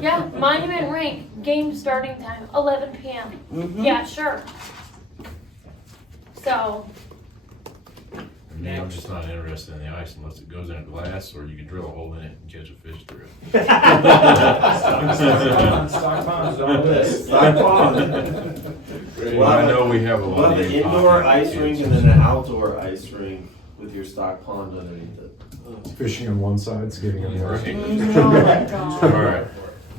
Yeah, Monument Rink, game starting time, 11 p.m. Yeah, sure. So, Me, I'm just not interested in the ice unless it goes in a glass or you can drill a hole in it and catch a fish through it. Stock ponds, all this. Stock pond. Well, I know we have a We'll lot have of an youth indoor hockey ice rink kids. and then an outdoor ice rink with your stock pond underneath it. Fishing on one side, skating on the other. Right. Oh my god. All right,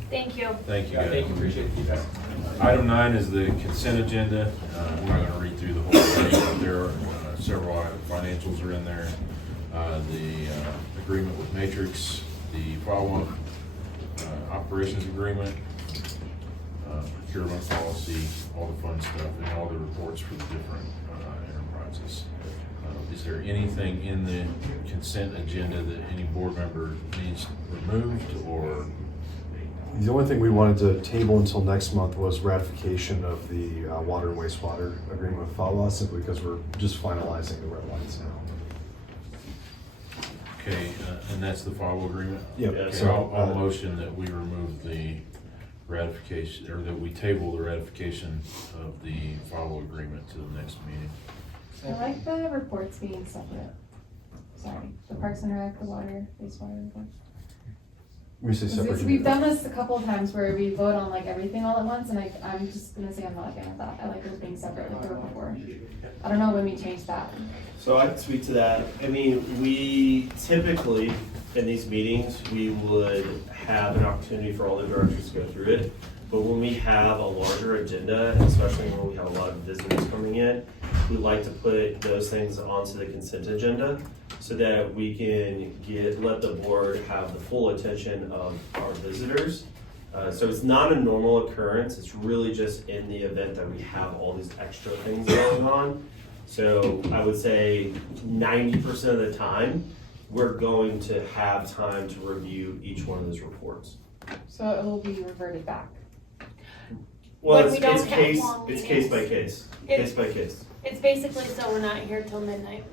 thank you. thank you Yeah, thank you, guys. appreciate the feedback. Item 9 is the consent agenda. I'm not gonna read through the whole thing, but there are several financials are in there. The agreement with Matrix, the follow-up operations agreement, procurement policy, all the fun stuff, and all the reports for the different enterprises. Is there anything in the consent agenda that any board member needs removed, or? The only thing we wanted to table until next month was ratification of the water and wastewater agreement with FAWA, simply because we're just finalizing the red lines now. Okay, and that's the follow agreement? Yep. Okay, So, I'll motion that we remove the ratification, or that we table the ratification of the follow agreement to the next meeting. I like the reports being separate. Sorry, the Parks and Rec, the water, wastewater report. We say separate. We've done this a couple of times where we vote on like everything all at once, and I'm just gonna say I'm not a fan of that. I like those being separate like they were before. I don't know when we changed that. So I can speak to that. I mean, we typically, in these meetings, we would have an opportunity for all the directors to go through it. But when we have a larger agenda, and especially when we have a lot of visitors coming in, we like to put those things onto the consent agenda so that we can let the board have the full attention of our visitors. So it's not a normal occurrence, it's really just in the event that we have all these extra things going on. So I would say 90% of the time, we're going to have time to review each one of those reports. So it will be reverted back. Well, When we don't it's have case, long it's meetings. case by case, It's- case by case. It's basically so we're not here till midnight.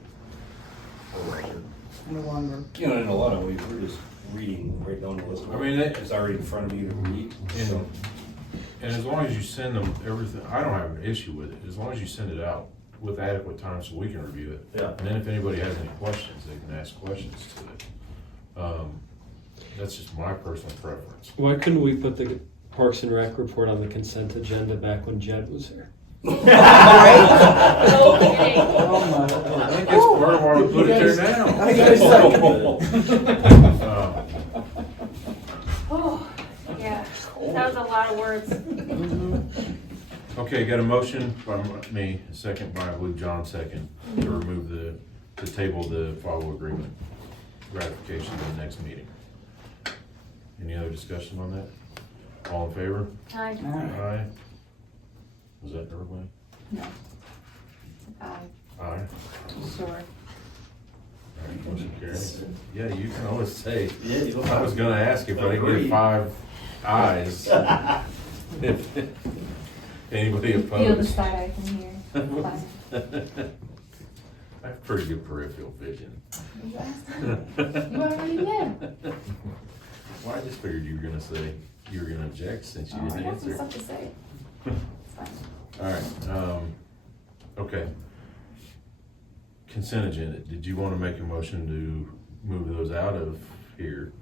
No longer. You know, in a lot of ways, we're just reading right down the list. I mean, that- It's already in front of you to read, so. And as long as you send them everything, I don't have an issue with it, as long as you send it out with adequate time so we can review it. Yeah. And then if anybody has any questions, they can ask questions to it. That's just my personal preference. Why couldn't we put the Parks and Rec report on the consent agenda back when Jed was here? No kidding. Oh I think it's part of why we put it there now. I gotta second Oh, yeah, that was a lot of words. Okay, got a motion by me, a second by Luke John, second, to remove the to table the follow agreement ratification to the next meeting. Any other discussion on that? All in favor? Aye. Aye. Was that everybody? No. Aye. Sure. Alright, motion carries. Yeah, you can always say, Yeah, you don't I was gonna ask if I could Agree. get 5 ayes. If anybody Feel the opposed? side eye from here. Fine. I have pretty good peripheral vision. You already did. Well, I just figured you were gonna say, you were gonna object since you Oh, I didn't got some answer. stuff to say. It's fine. Alright, okay. Consent agenda, did you wanna make a motion to move those out of here?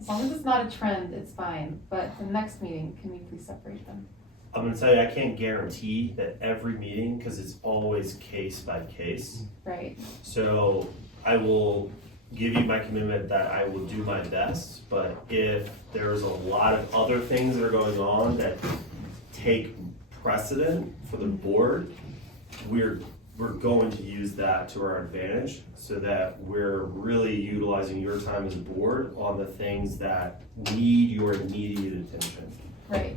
As long as it's not a trend, it's fine, but the next meeting, can we please separate them? I'm gonna tell you, I can't guarantee that every meeting, because it's always case by case. Right. So I will give you my commitment that I will do my best, but if there's a lot of other things that are going on that take precedent for the board, we're going to use that to our advantage so that we're really utilizing your time as a board on the things that need your immediate attention. Right.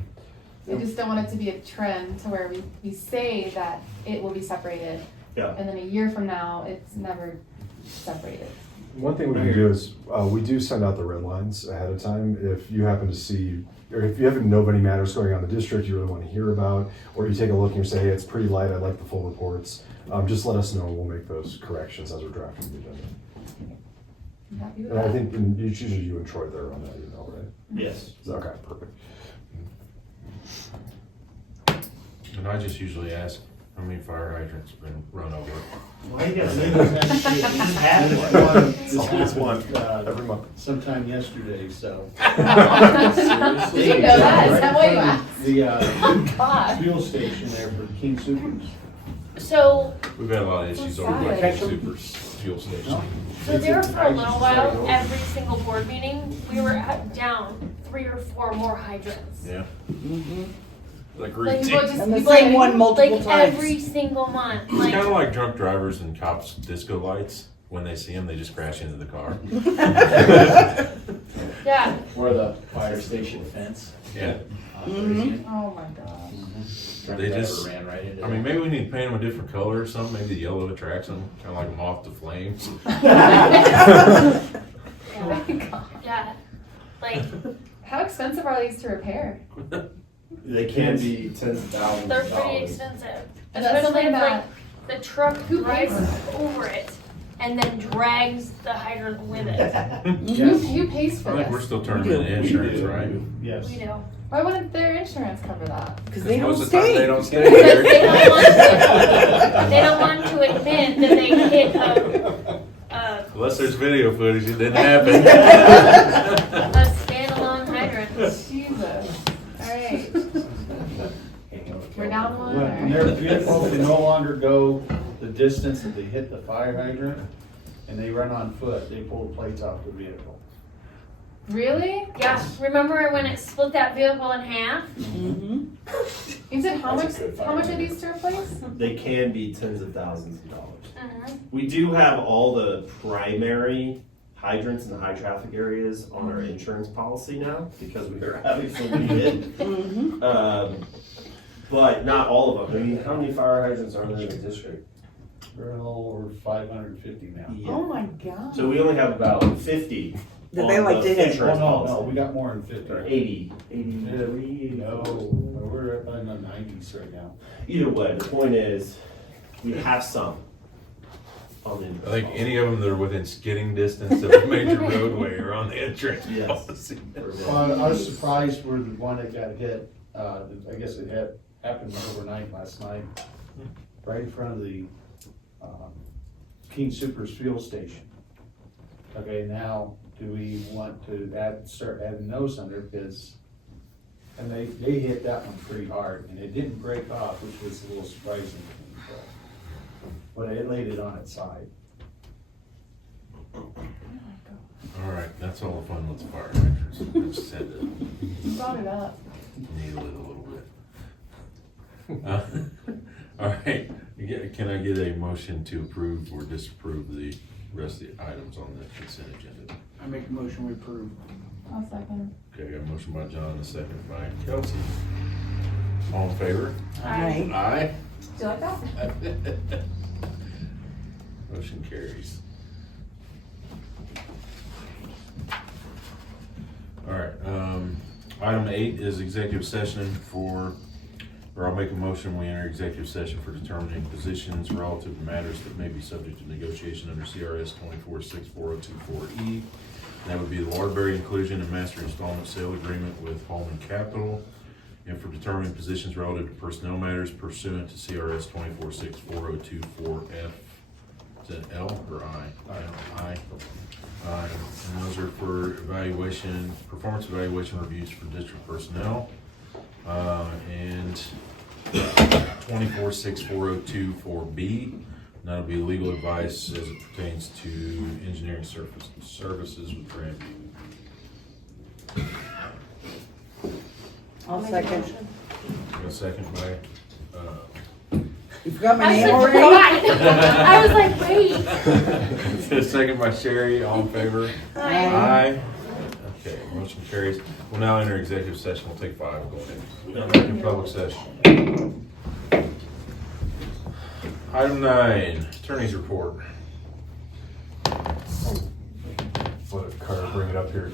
I just don't want it to be a trend to where we say that it will be separated, Yeah. and then a year from now, it's never separated. One thing we can do is, we do send out the red lines ahead of time. If you happen to see, or if you happen to know of any matters going on in the district you really want to hear about, or you take a look and you say, hey, it's pretty light, I'd like the full reports, just let us know and we'll make those corrections as we're drafting the agenda. I'm happy with And I that. think it's usually you and Troy that are on that email, right? Yes. Okay, perfect. And I just usually ask, how many fire hydrants been run over? Why you gotta say that? It's one, every month. Sometime yesterday, so. Did you know that? Is that why you asked? The Oh, God. fuel station there for King Supers. So, We've had a lot of issues over by Catch Super Fuel Station. so there for a little while, every single board meeting, we were down 3 or 4 more hydrants. Yeah. Like Like routine. people just, And the people same like, one multiple Like times. every single month, It's kind of like, like drunk drivers and cops' disco lights. When they see them, they just crash into the car. yeah. Or the fire station fence. Yeah. oh my gosh. They just- ran right into I mean, that. maybe we need to paint them a different color or something. Maybe the yellow attracts them, kind of like moth to flames. Yeah. Yeah. Like, How expensive are these to repair? They can be tens of thousands they're of pretty dollars. expensive. And that's Especially if something like that, the truck Who pays drives over it and then drags the hydrant with it. who pays for I think we're this? still turning in insurance, right? Yes. We do. Why wouldn't their insurance cover that? Because they don't Most of the time, stay. they don't stay Because there. they don't want to admit that they hit a Unless there's video footage, it didn't happen. a standalone hydrant. Jesus. Alright. We're down one, When or? their vehicles can no longer go the distance that they hit the fire hydrant, and they run on foot, they pull the plates off the vehicle. Really? Yeah, remember when it split that vehicle in half? Mm-hmm. You said how much, That's a good how much fire are these to replace? They can be tens of thousands of dollars. Mhm. We do have all the primary hydrants in the high traffic areas on our insurance policy now because we are having so many hit. Mm-hmm. But not all of them. I mean, how many fire hydrants are there in the district? They're all over 550 now. Oh my god. So we only have about 50 That on they like the to hit. Oh, insurance no, policy. no, we got more than 50. Or 80, 83. No, we're up in the 90s right now. Either way, the point is, we have some on the insurance I think policy. any of them that are within skidding distance of a major roadway are on the insurance Yes. policy. Well, I was surprised we're the one that got hit, I guess it happened overnight last night, right in front of the, King Supers fuel station. Okay, now, do we want to start adding those under, because, and they hit that one pretty hard, and it didn't break off, which was a little surprising to me, but it laid it on its side. All right, that's all the fun with the fire hydrants. I just had to You brought it up. needle it a little bit. All right, can I get a motion to approve or disapprove the rest of the items on the consent agenda? I make a motion we approve. I'll second. Okay, I got a motion by John and a second by Kelsey. All in favor? Aye. Aye. Do you like that? Motion carries. All right, item 8 is executive session or I'll make a motion, we enter executive session for determining positions relative to matters that may be subject to negotiation under CRS 246402-4E. That would be the Waterbury inclusion and master installment sale agreement with Holman Capital, and for determining positions relative to personnel matters pursuant to CRS 246402-4F. Is that L or I? I. And those are for evaluation, performance evaluation reviews for district personnel. And 246402-4B, and that'll be legal advice as it pertains to engineering services with Grandview. I'll second. Got a second by, You forgot my I name was already? like, I was like, wait. a second by Sherry, all in favor? Aye. Aye. Okay, motion carries. We'll now enter executive session. We'll take 5. We'll go ahead. In public session. Item 9, attorney's report. Let Carter bring it up here.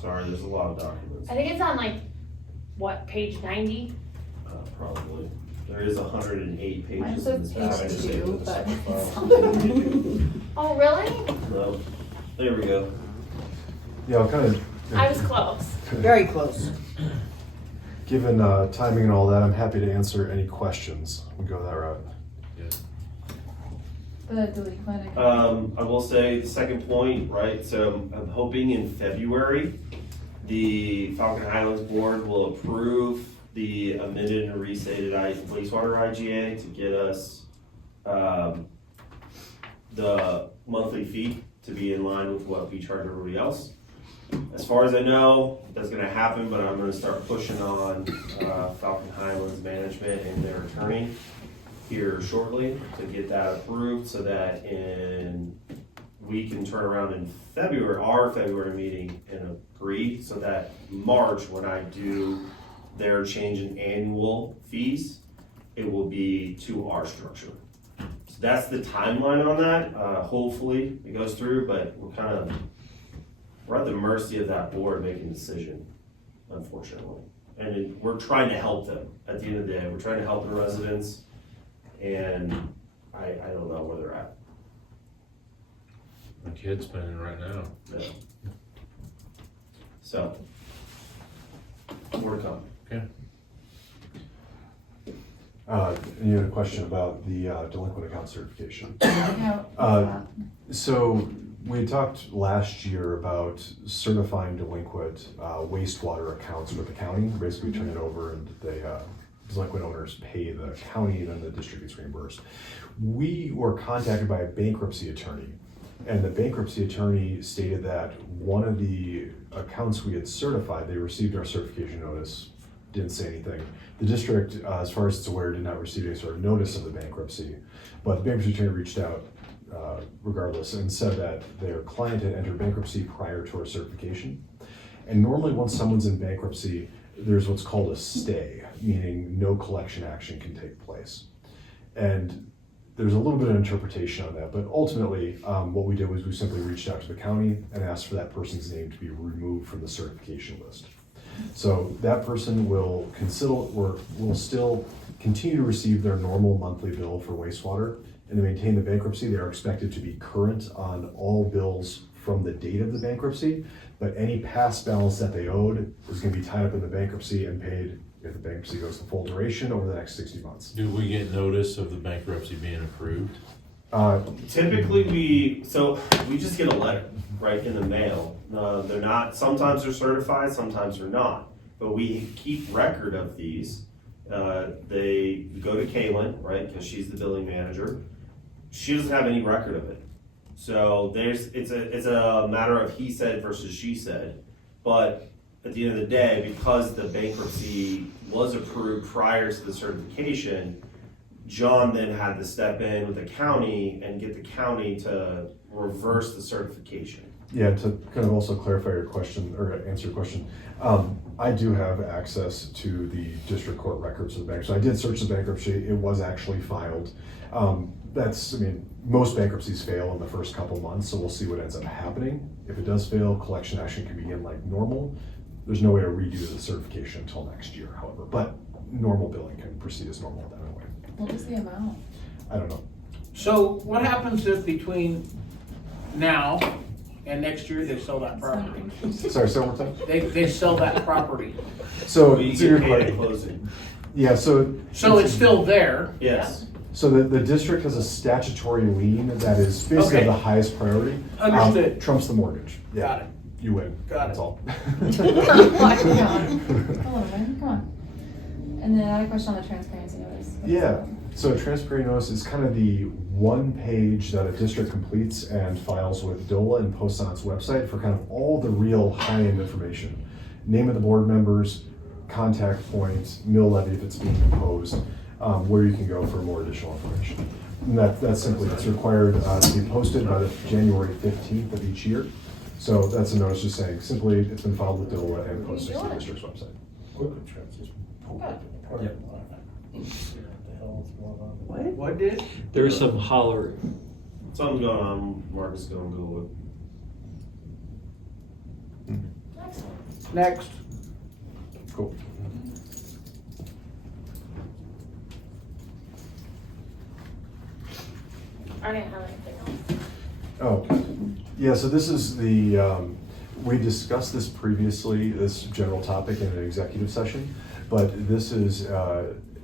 Sorry, there's a lot of documents, I think it's on like, what, page 90? probably. There is 108 pages Mine in says this packet. page 2, but Oh, really? No, there we go. Yeah, I'll kind of. I was close. Very close. Given timing and all that, I'm happy to answer any questions. We go that route. the delinquent. I will say the second point, right? So I'm hoping in February, the Falcon Highlands Board will approve the amended and restated wastewater IGA to get us the monthly fee to be in line with what we charge everybody else. As far as I know, that's gonna happen, but I'm gonna start pushing on Falcon Highlands management and their attorney here shortly to get that approved so that we can turn around in February, our February meeting, and agree so that March, when I do their change in annual fees, it will be to our structure. So that's the timeline on that. Hopefully it goes through, but we're at the mercy of that board making a decision, unfortunately. And we're trying to help them at the end of the day. We're trying to help the residents, and I don't know where they're at. My kid's spinning right now. Yeah. So, more to come. Okay. You had a question about the delinquent account certification. Yeah. So we talked last year about certifying delinquent wastewater accounts with the county. Basically, turn it over and the delinquent owners pay the county, then the district gets reimbursed. We were contacted by a bankruptcy attorney, and the bankruptcy attorney stated that one of the accounts we had certified, they received our certification notice, didn't say anything. The district, as far as it's aware, did not receive any sort of notice of the bankruptcy, but the bankruptcy attorney reached out regardless and said that their client had entered bankruptcy prior to our certification. And normally once someone's in bankruptcy, there's what's called a stay, meaning no collection action can take place. And there's a little bit of interpretation on that, but ultimately what we did was we simply reached out to the county and asked for that person's name to be removed from the certification list. So that person will still continue to receive their normal monthly bill for wastewater, and to maintain the bankruptcy, they are expected to be current on all bills from the date of the bankruptcy, but any past balance that they owed is going to be tied up in the bankruptcy and paid if the bankruptcy goes the full duration over the next 60 months. Do we get notice of the bankruptcy being approved? Typically, we just get a letter, right, in the mail. They're not, sometimes they're certified, sometimes they're not, but we keep record of these. They go to Kaylin, right, because she's the billing manager. She doesn't have any record of it. So it's a matter of he said versus she said. But at the end of the day, because the bankruptcy was approved prior to the certification, John then had to step in with the county and get the county to reverse the certification. Yeah, to kind of also clarify your question, or answer your question, I do have access to the district court records of the bank. So I did search the bankruptcy, it was actually filed. Most bankruptcies fail in the first couple months, so we'll see what ends up happening. If it does fail, collection action can begin like normal. There's no way to redo the certification until next year, however, but normal billing can proceed as normal at that way. What was the amount? I don't know. So what happens if between now and next year they sell that property? Sorry, say one more time? They sell that property. So, We to your get paid at question- closing. yeah, so It's still there. Yes. So the district has a statutory lien that is basically Okay. the highest priority. Understood. Trumps the mortgage. Yeah. Got it. You win. Got That's it. all. Come on, man, come on. And then I had a question on the transparency notice. Yeah. So a transparency notice is kind of the one page that a district completes and files with DOLA and posts on its website for kind of all the real high-end information. Name of the board members, contact points, mill levy if it's being imposed, where you can go for more additional information. And that's simply, it's required to be posted by the January 15th of each year. So that's a notice just saying, simply, it's been filed with DOLA and posted to the district's website. What did? There was some holler. Something's going on, Marcus is gonna go look. Next. Cool. I didn't have anything else. Oh, yeah, so this is the, we discussed this previously, this general topic in an executive session, but this is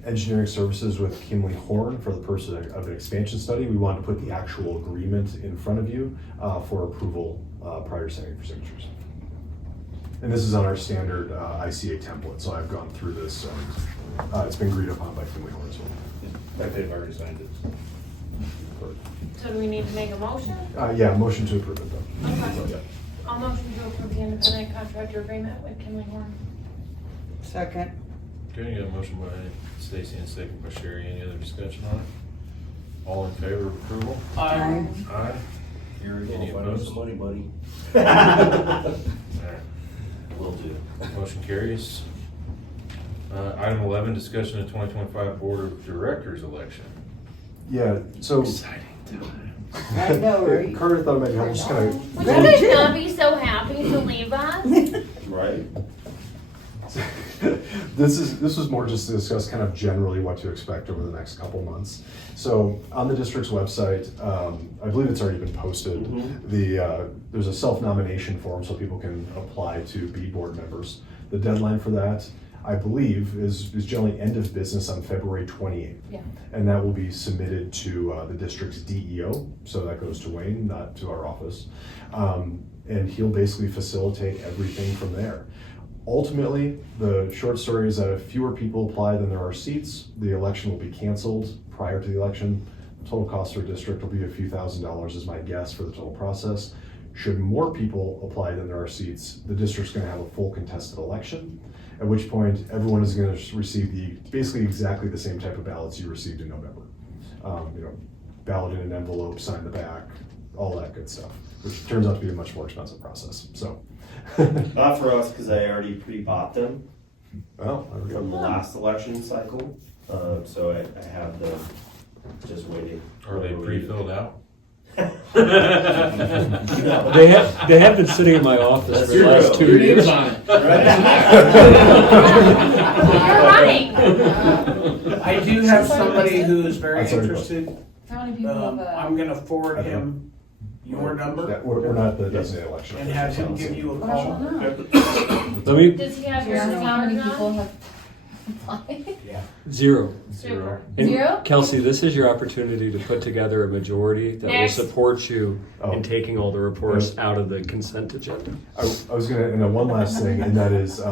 engineering services with Kimley Horn for the purpose of an expansion study. We wanted to put the actual agreement in front of you for approval prior to sending for signatures. And this is on our standard ICA template, so I've gone through this and it's been agreed upon by Kimley Horn as well. Like they've already signed it. So do we need to make a motion? Yeah, motion to approve it though. Okay. I'll motion to approve the independent contractor agreement with Kinley Horn. Second. Okay, you got a motion by Stacy and second by Sherry. Any other discussion on it? All in favor of approval? Aye. Aye. Here we go, Any find us opposed? some money, buddy. Alright, Will do. motion carries. Item 11, discussion of 2025 Board of Directors election. Yeah, so. Exciting I know, right? Carter thought it might help just kind of. Would you guys not be so happy to leave us? Right? This was more just to discuss kind of generally what to expect over the next couple months. So on the district's website, I believe it's already been posted. There's a self-nomination form so people can apply to be board members. The deadline for that, I believe, is generally end of business on February 28th. Yeah. And that will be submitted to the district's DEO, so that goes to Wayne, not to our office. And he'll basically facilitate everything from there. Ultimately, the short story is that if fewer people apply than there are seats, the election will be canceled prior to the election. Total cost for district will be a few $1,000s is my guess for the total process. Should more people apply than there are seats, the district's gonna have a full contested election, at which point everyone is gonna receive basically exactly the same type of ballots you received in November. Ballot in an envelope, sign the back, all that good stuff, which turns out to be a much more expensive process, so. Not for us, because I already pre-bought them Well, there we from the go. last election cycle. So I have them just waiting. Are they pre-filled out? They have been sitting in my office for the last 2 years. on it. You're running. I do have somebody who is very That's already interested. How many people have I'm gonna forward him your number Yeah, we're not the designated election. and have him give you a call. Let me, Does he have Do your you know how many number people on? have applied? Yeah. Zero. Zero. And Zero? Kelsey, this is your opportunity to put together a majority that Next. will support you Oh. in taking all the reports out of the consent agenda. I was gonna, and then one last thing, and that is,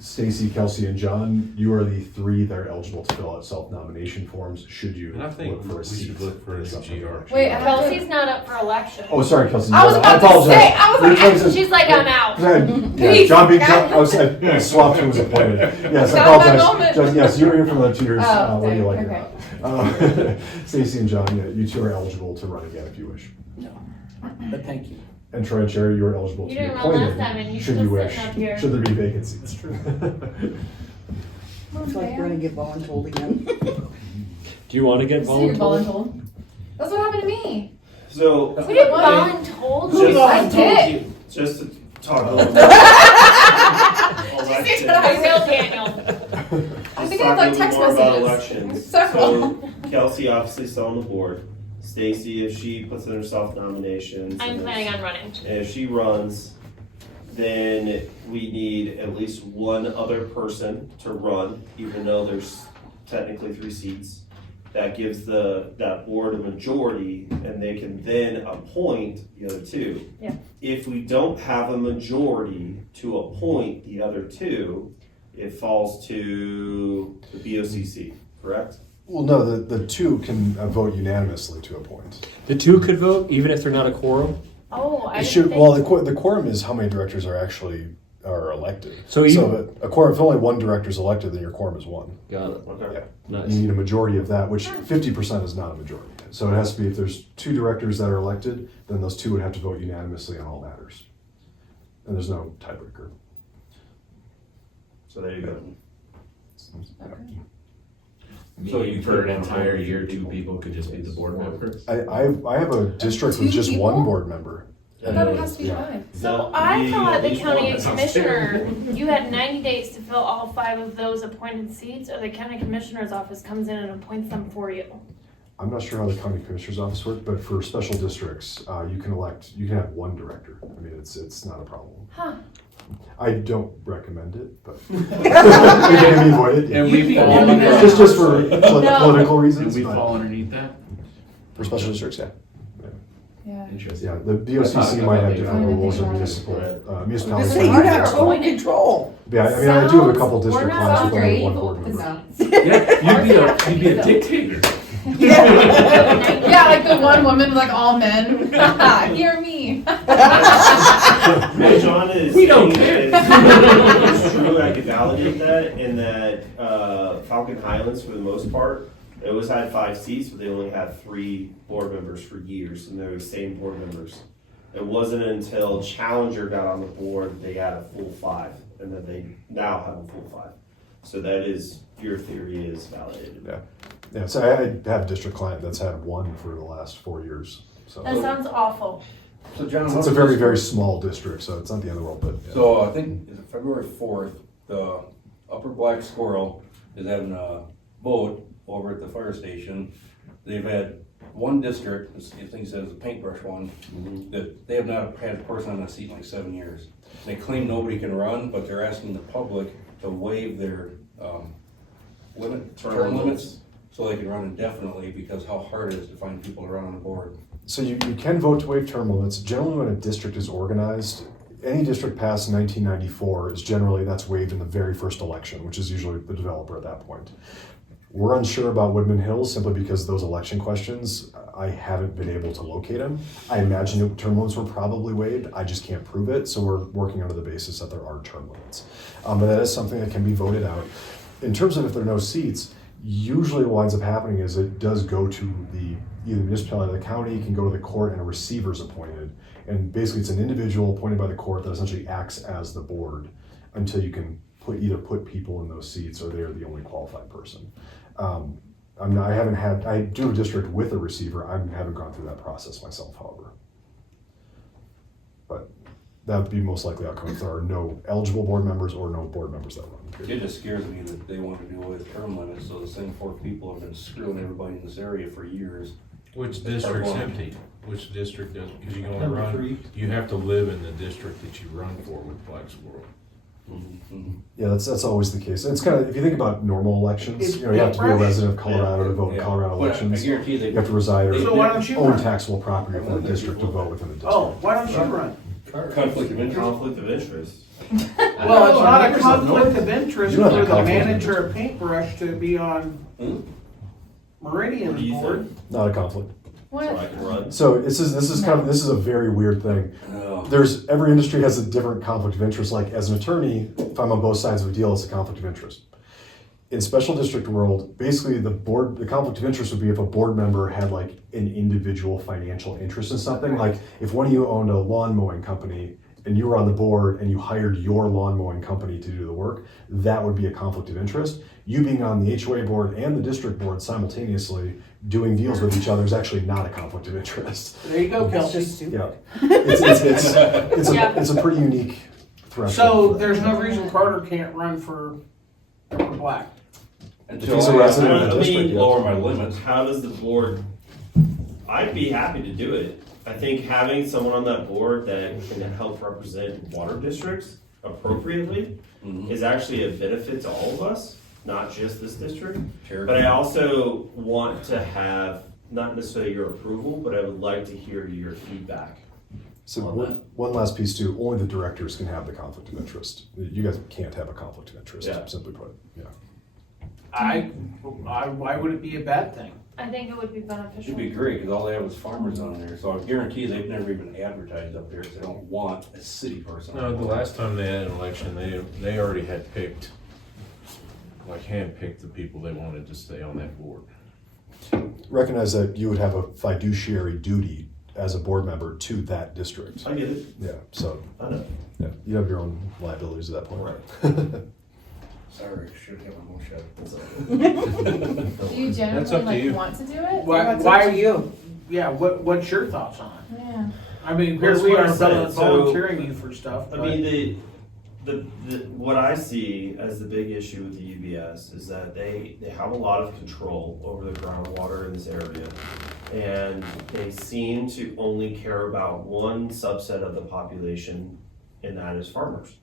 Stacy, Kelsey, and John, you are the three that are eligible to fill out self-nomination forms, should you And I think look for a we seat. should look for a GR. Wait, I have to- Kelsey's not up for election. Oh, sorry, Kelsey. I was about to apologize. say, I was like, Because- She's like, I'm out. Yeah, I swapped who was appointed. Yes, I Got my apologize. moment. Yes, you were here from the 2 years, Oh, whether you like okay. it or not. Stacy and John, yeah, you two are eligible to run again if you wish. No, but thank you. And Troy and Sherry, you are eligible to You be didn't run last appointed, time and you should still you sitting wish, up here. should there be vacancies. That's true. It's like we're gonna get voluntold again. Do you want to get So you're voluntold? voluntold? That's what happened to me. So, We did voluntold. Just- I did. just to talk a little bit. I will, Daniel. I Just think I have like talk a text little more about messages. elections. Several. So Kelsey obviously still on the board. Stacy, if she puts in herself nominations. I'm and planning on running. And if she runs, then we need at least one other person to run, even though there's technically 3 seats. That gives that board a majority, and they can then appoint the other 2. Yeah. If we don't have a majority to appoint the other 2, it falls to the BOCC, correct? Well, no, the two can vote unanimously to appoint. The two could vote, even if they're not a quorum? Oh, I It didn't should, think. well, the quorum is how many directors are elected. So you- a quorum, if only one director is elected, then your quorum is 1. Got it. Okay. Yeah. Nice. You need a majority of that, which 50% is not a majority. So it has to be, if there's 2 directors that are elected, then those 2 would have to vote unanimously on all matters. And there's no tiebreaker. So there you go. So you for an entire year, 2 people could just be the board members? I have a district with 2 just people? 1 board member. I thought it has to be Yeah. 5. So No, I you thought at the least county one. commissioner, you had 90 days to fill all 5 of those appointed seats, or the county commissioner's office comes in and appoints them for you. I'm not sure how the county commissioner's office works, but for special districts, you can have 1 director. I mean, it's not a problem. Huh. I don't recommend it, but it can be avoided. And we fall Yeah. under. Just for political Do reasons. we but fall underneath that? For special districts, yeah. Yeah. Interesting. Yeah, the BOCC might have different rules than municipalities. So you have total control. Yeah, I mean, I do have a couple Sounds- district we're not clients with only great. 1 board member. Sounds- Yeah, you'd be a dictator. Yeah, like the one woman, like all men. Hear me. What John is We don't saying care. is true. I can validate that in that Falcon Highlands, for the most part, it always had 5 seats, but they only had 3 board members for years, and they're the same board members. It wasn't until Challenger got on the board that they had a full 5, and then they now have a full 5. So that is, your theory is validated. Yeah. Yeah, so I have a district client that's had 1 for the last 4 years. So That sounds awful. So John, it's a very, very small district, so it's not the end of the world, but. Yeah. So I think is it February 4th, the Upper Black Squirrel is having a vote over at the fire station. They've had 1 district, I think it says the paintbrush one, that they have not had a person on a seat in like 7 years. They claim nobody can run, but they're asking the public to waive their term limits so they can run indefinitely, because how hard it is to find people to run on the board. So you can vote to waive term limits. Generally, when a district is organized, any district passed in 1994 is generally, that's waived in the very first election, which is usually the developer at that point. We're unsure about Woodman Hills simply because those election questions, I haven't been able to locate them. I imagine term limits were probably waived. I just can't prove it, so we're working under the basis that there are term limits. But that is something that can be voted out. In terms of if there are no seats, usually what winds up happening is it does go to either the municipality or the county, it can go to the court, and a receiver is appointed. And basically it's an individual appointed by the court that essentially acts as the board until you can either put people in those seats or they're the only qualified person. I do have a district with a receiver. I haven't gone through that process myself, however. But that would be most likely outcome if there are no eligible board members or no board members that run. It just scares me that they want to do away with term limits, so the same 4 people have been screwing everybody in this area for years. Which district's empty? Which district does, because you're gonna Number run, 3. you have to live in the district that you run for with Black Squirrel. Yeah, that's always the case. It's kind of, if you think about normal elections, you have to be a Paintbrush? resident of Colorado to vote in Yeah. Colorado But I elections. guarantee they. You have to reside or So why don't you own run? taxable property within the district to vote within the district. Oh, why don't you run? Conflict of interest? Conflict of interest. Well, it's not a conflict of interest You have a for the conflict of manager of Paintbrush to be on Hmm? What do you Meridian's board. think? Not a conflict. So I can run? So this is a very weird thing. No. Every industry has a different conflict of interest. Like as an attorney, if I'm on both sides of a deal, it's a conflict of interest. In special district world, basically the conflict of interest would be if a board member had like an individual financial interest in something. Like if one of you owned a lawn mowing company and you were on the board and you hired your lawn mowing company to do the work, that would be a conflict of interest. You being on the HOA board and the district board simultaneously doing deals with each other is actually not a conflict of interest. There you go, It's Kelsey. just stupid. Yeah. Yeah. It's a pretty unique threshold. So there's no reason Carter can't run for Upper Black. Until he's a I resident of the district, yes. lower my limits. How does the board, I'd be happy to do it. I think having someone on that board that can help represent water districts appropriately Mhm. is actually a benefit to all of us, not just this district. Sure. But I also want to have, not necessarily your approval, but I would like to hear your feedback. So on one last piece too, only the directors can have the conflict of interest. You guys can't have a conflict of interest, Yeah. simply put, yeah. Why would it be a bad thing? I think it would be Should beneficial. be great, because all they have is farmers on there, so I guarantee they've never even advertised up there, 'cause they don't want a city person. No, the last time they had an election, they already had picked, like handpicked the people they wanted to stay on that board. Recognize that you would have a fiduciary duty as a board member to that district. I get it, Yeah, so, I know. yeah, you have your own liabilities at that point. Sorry, should have a motion. It's okay. Do you That's genuinely up to like you. want to do it? Why? That's up to you. Yeah, what's your thoughts on it? Yeah. I mean, here That's we what I are said, so- volunteering you for stuff, I but mean, what I see as the big issue with the UBS is that they have a lot of control over the groundwater in this area. And they seem to only care about one subset of the population, and that is farmers.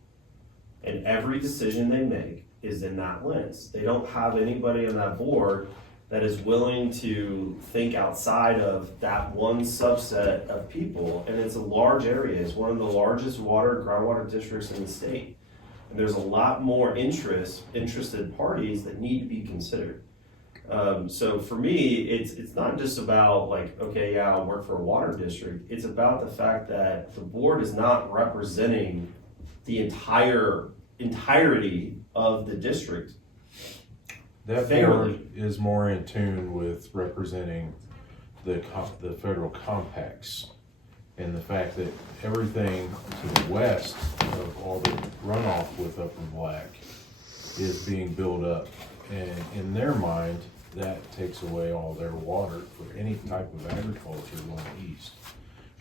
And every decision they make is in that lens. They don't have anybody on that board that is willing to think outside of that one subset of people. And it's a large area. It's one of the largest groundwater districts in the state. And there's a lot more interested parties that need to be considered. So for me, it's not just about like, okay, yeah, I'll work for a water district. It's about the fact that the board is not representing the entirety of the district. That Fairly. board is more in tune with representing the federal compacts and the fact that everything to the west of all the runoff with Upper Black is being built up. And in their mind, that takes away all their water for any type of agriculture going east.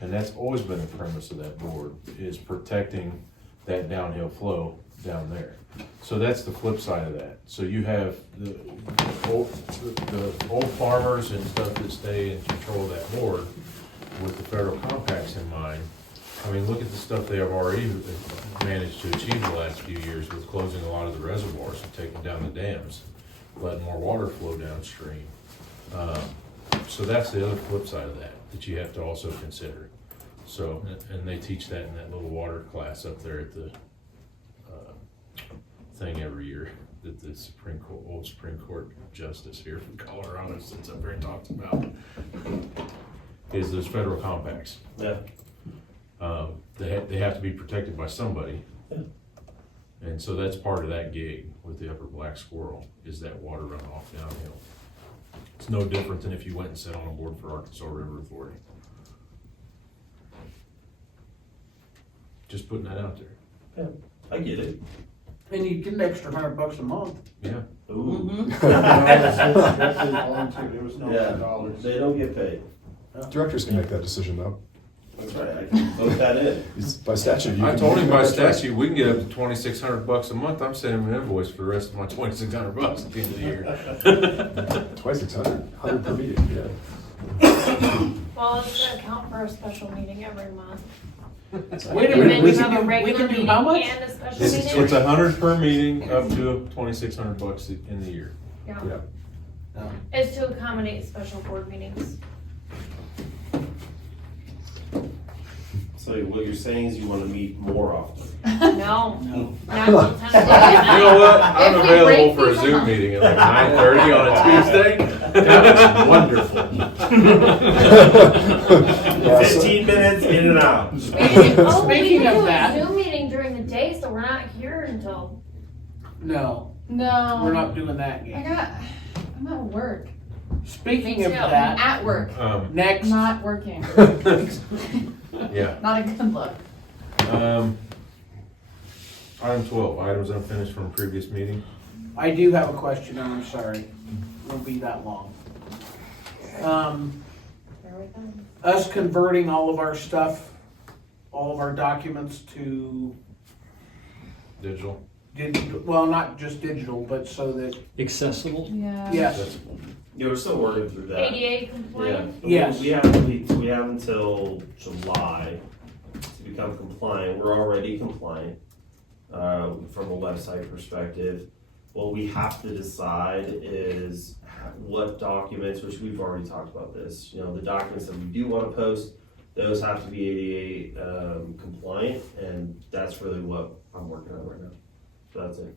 And that's always been the premise of that board, is protecting that downhill flow down there. So that's the flip side of that. So you have the old farmers and stuff that stay in control of that board with the federal compacts in mind. I mean, look at the stuff they have already managed to achieve the last few years with closing a lot of the reservoirs and taking down the dams, letting more water flow downstream. So that's the other flip side of that you have to also consider. So, and they teach that in that little water class up there at the thing every year that the old Supreme Court justice here from Colorado sits up there and talks about, is those federal compacts. Yeah. They have to be protected by somebody. Yeah. And so that's part of that gig with the Upper Black Squirrel, is that water runoff downhill. It's no different than if you went and sat on a board for Arkansas River Authority. Just putting that out there. Yeah, I get it. and you get an extra $100 a month. Yeah. Ooh. Yeah, they don't get paid. Directors can make that decision though. That's right, I can vote that in. It's by statute. I told him by statute, we can get up to $2,600 a month. I'm sending him an invoice for the rest of my $2,600 at the end of the year. 2,600, 100 per meeting, yeah. Well, it's to account for a special meeting every month. Wait a And minute, then we you have a can regular do meeting how much? and a special It's meeting. $100 per meeting, up to $2,600 in the year. Yeah. Yeah. It's to accommodate special board meetings. So what you're saying is you wanna meet more often? No. No. Not till 10 o'clock You at know night. what? I'm If we available break for a these Zoom up. meeting at like 9:30 on a Tuesday. That was wonderful. Yeah, so- 15 minutes in and out. We can Speaking do of a that- Zoom meeting during the day, so we're not here until. No, No. we're not doing that yet. I'm at work. Speaking Me of too. that, At work. next, Not working. Yeah. Not a good look. Item 12, items unfinished from previous meeting. I do have a question, and I'm sorry, won't be that long. There we go. Us converting all of our stuff, all of our documents to Digital. digital, well, not just digital, but so that, Accessible? Yeah. yes, Yeah, we're still working through that. ADA compliant. Yeah. Yes. We have until July to become compliant. We're already compliant, from a website perspective. What we have to decide is what documents, which we've already talked about this, the documents that we do wanna post, those have to be ADA, compliant, and that's really what I'm working on right now. So that's it.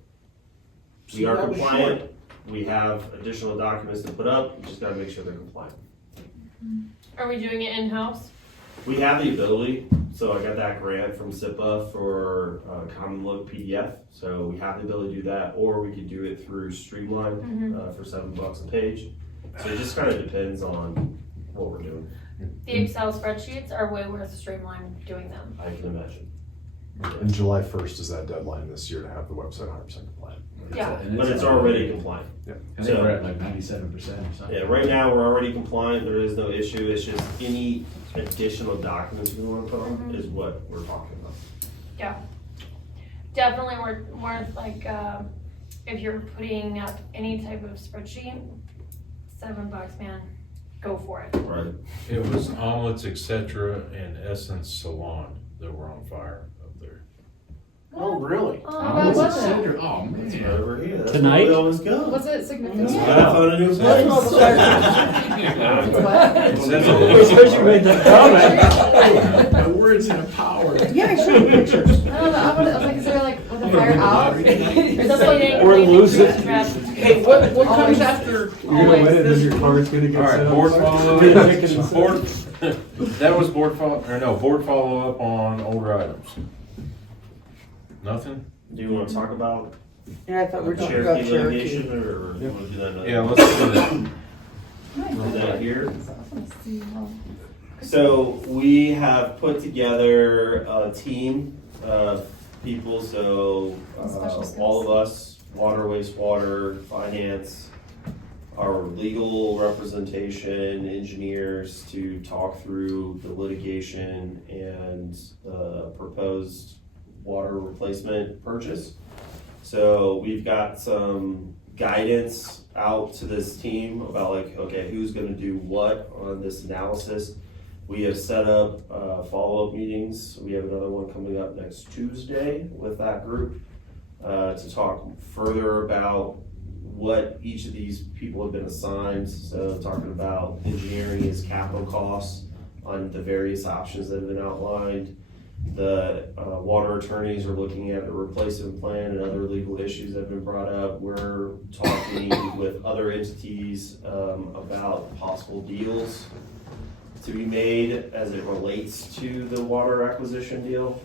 We So are that was compliant, we have additional documents to put up, we just gotta make sure they're compliant. Are we doing it in-house? We have the ability, so I got that grant from SIPA for Common Look PDF, so we have the ability to do that, or we could do it through Streamline for $7 a page. So it just kind of depends on what we're doing, The Excel spreadsheets are way worth Streamline doing them. I can imagine. And July 1st is that deadline this year to have the website 100% compliant. Yeah. But it's already compliant. I think we're at like 97% or something. Yeah, right now, we're already compliant, there is no issue, it's just any additional documents we want to put on is what we're talking about. Yeah. Definitely worth like, if you're putting up any type of spreadsheet, $7, man, go for it. Right. It was Omelets, Etc. and Essence Salon that were on fire up there. oh, really? Oh, How bad was it? Oh, It's man. right over here, that's Tonight? where we always go. Was it significant? I found a new place. What? It says Because you made that comment. My words have power. Yeah, I showed you pictures. I don't know. I was like, is there like, was the fire out? Or is Somebody it didn't Or clean lose the it. trash. Hey, what comes Always. after? You're gonna win it, and then your card's gonna get All right, set up. board follow Get a ticket and up. set Board, up. that was board follow up on older items. Nothing? Do you want to talk about Yeah, I thought we were talking about Cherokee Cherokee. litigation, or you want to do that another? Yeah, let's do that. Do that here. I was gonna see, well, So we have put together a team of people, so Special skills. all of us, water, wastewater, finance, our legal representation, engineers, to talk through the litigation and the proposed water replacement purchase. So we've got some guidance out to this team about like, okay, who's gonna do what on this analysis. We have set up follow-up meetings. We have another one coming up next Tuesday with that group to talk further about what each of these people have been assigned. So talking about engineering is capital costs on the various options that have been outlined. The water attorneys are looking at the replacement plan and other legal issues that have been brought up. We're talking with other entities about possible deals to be made as it relates to the water acquisition deal.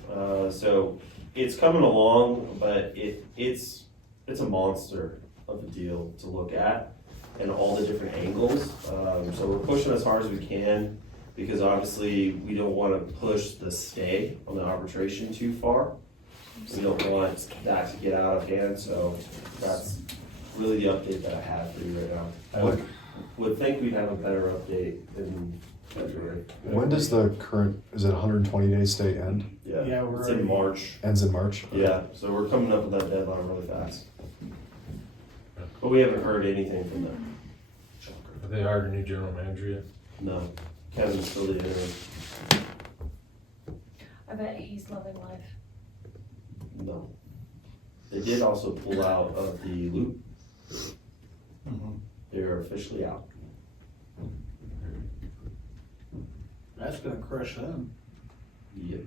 So it's coming along, but it's a monster of a deal to look at and all the different angles. So we're pushing as hard as we can, because obviously we don't want to push the stay on the arbitration too far. We don't want that to get out of hand, so that's really the update that I have for you right now. I would think we'd have a better update in February. When does the current, is it 120 days stay end? Yeah, we're It's in already- March. Ends in March? Yeah, so we're coming up with that deadline really fast. But we haven't heard anything from them. Have they hired a new general manager yet? No, Kevin's still the interim. I bet he's loving life. No. They did also pull out of the loop. They're officially out. That's gonna crush them. Yep.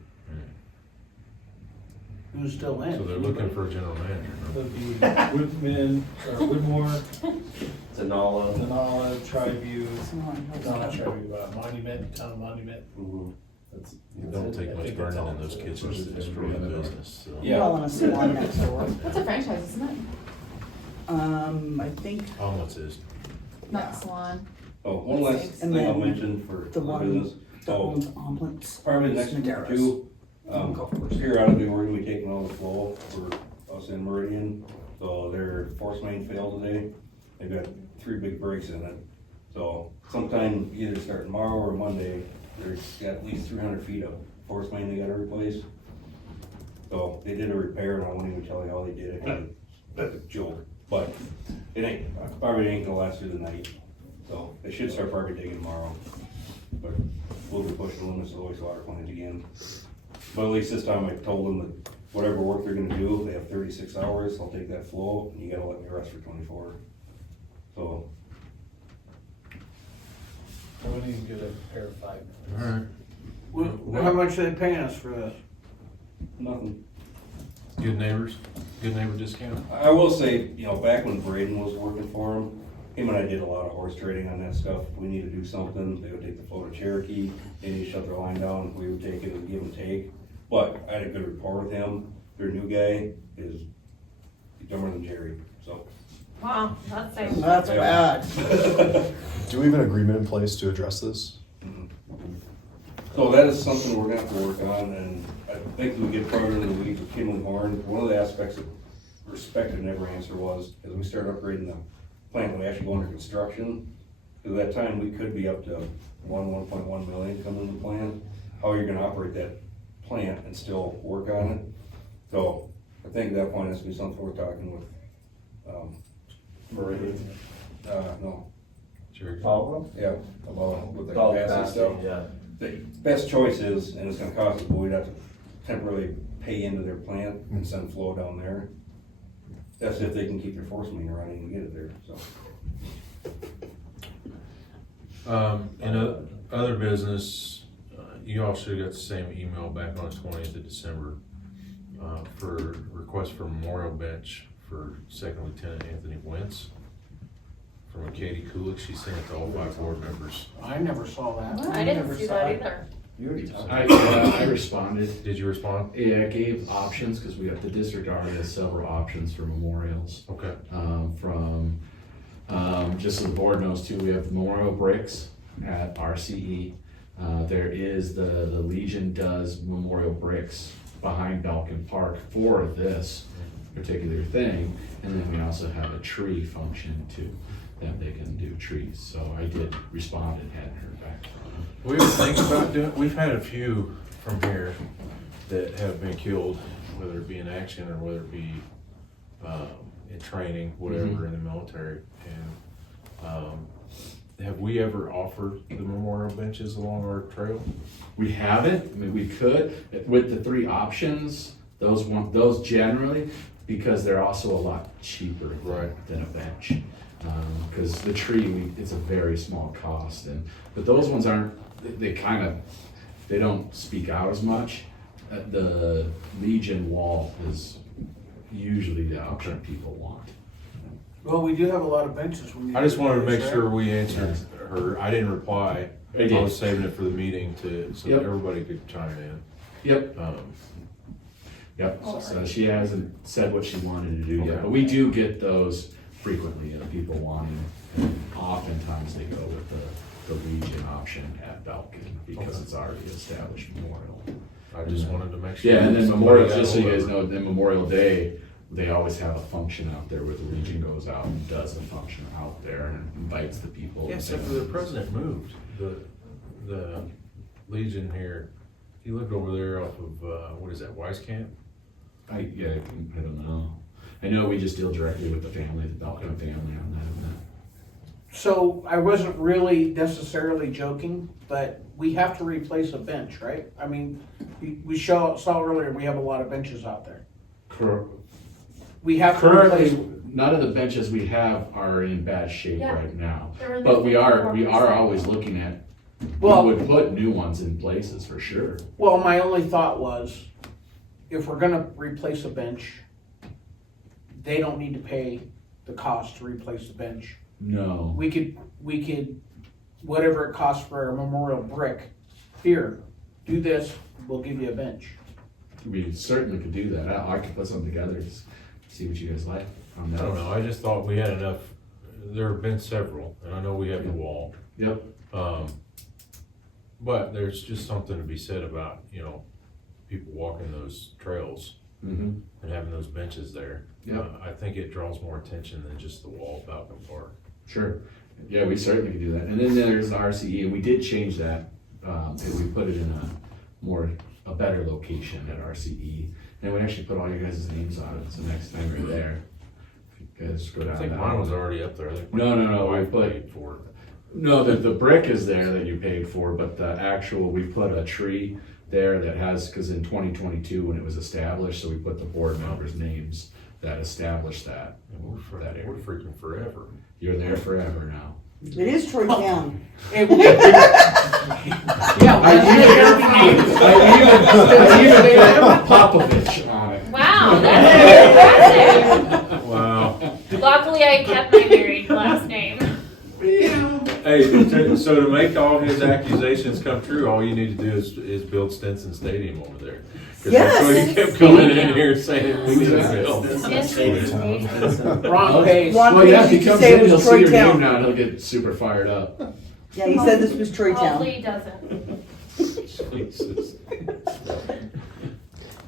Who's still in? So they're looking for a general manager. huh? It'd be Woodman, or Woodmore, Zanala. Denala, Triview, Someone else. no, not Triview, Monument, Town of Monument. It don't take much burning in those kitchens to destroy the business, so. We're all in a salon next door. That's a franchise, isn't it? I think Omelets is. Not salon. Oh, one last And thing I'll then mention for the one business. that Oh, owns omelets. probably the next week or two, periodically, we're gonna be taking all the flow for us in Meridian. So their force main failed today. They've got 3 big breaks in it. So sometime either starting tomorrow or Monday, there's got at least 300 feet of force main they gotta replace. So they did a repair, and I won't even tell you how they did it. That's a joke, but it probably ain't gonna last through the night. So they should start probably digging tomorrow. But we'll be pushing the limits of the wastewater plant again. But at least this time I told them that whatever work they're gonna do, they have 36 hours, I'll take that flow, and you gotta let me rest for 24. So, I wouldn't even get a pair of 5 minutes. Alright, How much are they paying us for this? nothing. good neighbors, good neighbor discount. I will say, back when Braden was working for him and I did a lot of horse trading on that stuff. We need to do something. They would take the flow to Cherokee, they need to shut their line down, we would take it and give and take. But I had a good rapport with him. Their new guy is dumber than Jerry, so. Wow, that's nice. That's bad. Do we have an agreement in place to address this? So that is something we're gonna have to work on, and I think we get further in the weeds with Kimley Horn. One of the aspects of respect I never answer was, as we start upgrading the plant, when we actually go under construction, because at that time, we could be up to 1.1 million coming in the plant. How are you gonna operate that plant and still work on it? So I think at that point, it's gonna be something we're talking with, Meridian. no, Cherokee. yeah, about with the All capacity stuff. yeah. The best choice is, and it's gonna cost us, but we'd have to temporarily pay into their plant and send flow down there. That's if they can keep their force main running and get it there, so. In other business, you all should have got the same email back on the 20th of December for request for memorial bench for Second Lieutenant Anthony Wentz from Katie Kulik. She sent it to all 5 board members. I never saw that. I didn't see that either. You already talked. I responded. Did you respond? Yeah, I gave options, because the district already has several options for memorials. Okay. Just so the board knows too, we have the memorial bricks at RCE. There is the Legion does memorial bricks behind Balkan Park for this particular thing. And then we also have a tree function too, that they can do trees. So I did respond and hadn't heard back from them. We were thinking about doing, we've had a few from here that have been killed, whether it be in action or whether it be in training, whatever, in the military. And have we ever offered the memorial benches along our trail? We haven't. I mean, we could with the 3 options. Those generally, because they're also a lot cheaper than a bench. Because the tree, it's a very small cost, but those ones aren't. They don't speak out as much. The Legion wall is usually the option people want. Well, we do have a lot of benches. I just wanted to make sure we answered her. I didn't reply. I was saving it for the meeting so that everybody could chime in. Yep. Yep. So she hasn't said what she wanted to do yet, but we do get those frequently. People wanting, and oftentimes they go with the Legion option at Balkan because it's already established memorial. I just wanted to make sure. Yeah, and then Memorial, just so you guys know, then Memorial Day, they always have a function out there where the Legion goes out and does a function out there and invites the people. Yeah, except for the president moved. The Legion here, he lived over there off of, what is that, Weiskamp? I don't know. I know we just deal directly with the family, the Balkan family on that. So I wasn't really necessarily joking, but we have to replace a bench, right? I mean, we saw earlier, we have a lot of benches out there. We have to replace. Currently, none of the benches we have are in bad shape Yeah. right now. They're But we are 54%. always looking at, Well- we would put new ones in places for sure. Well, my only thought was, if we're gonna replace a bench, they don't need to pay the cost to replace the bench. No. We could, whatever it costs for a memorial brick, here, do this, we'll give you a bench. We certainly could do that. I could put something together, just see what you guys like on I that. don't know, I just thought we had enough, there have been several, and I know we have the wall. Yep. But there's just something to be said about, you know, people walking those trails Mm-hmm. and having those benches there. Yep. I think it draws more attention than just the wall of Falcon Park. Sure. Yeah, we certainly could do that. And then there's the RCE, and we did change that, and we put it in a better location at RCE. And we actually put all your guys' names on it, so next time you're there, if you guys go down I think that mine way. was already up there. I think No, my we wife put, paid for it. no, the brick is there that you paid for, but the actual, we put a tree there that has, because in 2022 when it was established, so we put the board members' names that established that. We're freaking forever. You're there forever now. It is Troy Town. Yeah, I even put Popovich on it. Wow, that's impressive. Wow. Luckily, I kept my married last name. Hey, so to make all his accusations come true, all you need to do is build Stinson Stadium over there. 'Cause that's what he kept coming in here saying we need to build. Wrong page. Ron Well, yeah, if Page he used to comes say in, it was he'll see Troy your name Town. now, and he'll get super fired up. Yeah, he said this was Troy Town. Hopefully he doesn't. Jesus.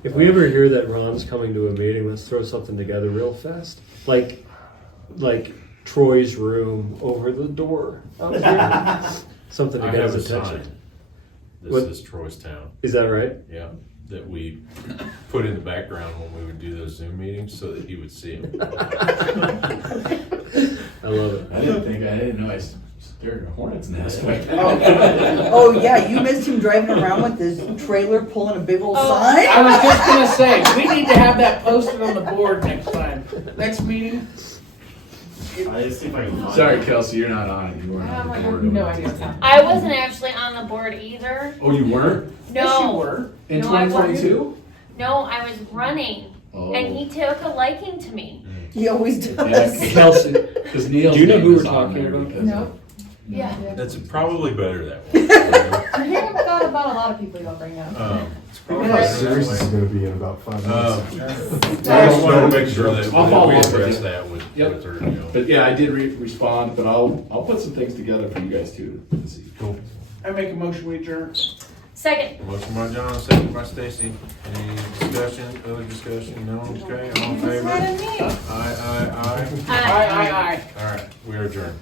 If we ever hear that Ron's coming to a meeting, let's throw something together real fast. Like Troy's room over the door. out here. Something to I get have his a attention. sign. This What? is Troy's Town. Is that right? Yeah, that we put in the background when we would do those Zoom meetings so that he would see them. I love it. I didn't know I scared a hornet's nest like that. Oh yeah, you missed him driving around with his trailer pulling a big old sign? I was just gonna say, we need to have that posted on the board next time. Next meeting. I just see if I can find Sorry, it. Kelsey, you're not on it. You weren't I'm on like, the I board. have no idea what's happening. I wasn't actually on the board either. Oh, you weren't? Yes, you No, were. In No, I wasn't. 2022? no, I was running, Oh. and he took a liking to me. He always Yeah, does. Kelsey, because Neil's do you know name who was we're on talking there about? because of- Nope. Yeah. That's probably better that way. I hear that about a lot of people you'll bring up. It's How probably serious this is better gonna be in about 5 that way. minutes. I just wanted to make sure that I'll follow we up with address you. that with Yep. her, you know. But yeah, I did respond, but I'll put some things together for you guys too to see. Cool. I make a motion, we adjourn. Second. Motion by John, second by Stacy. Any discussion, other discussion? No? Okay, all in favor? Aye, aye, aye. Aye, aye, aye. All right, we are adjourned.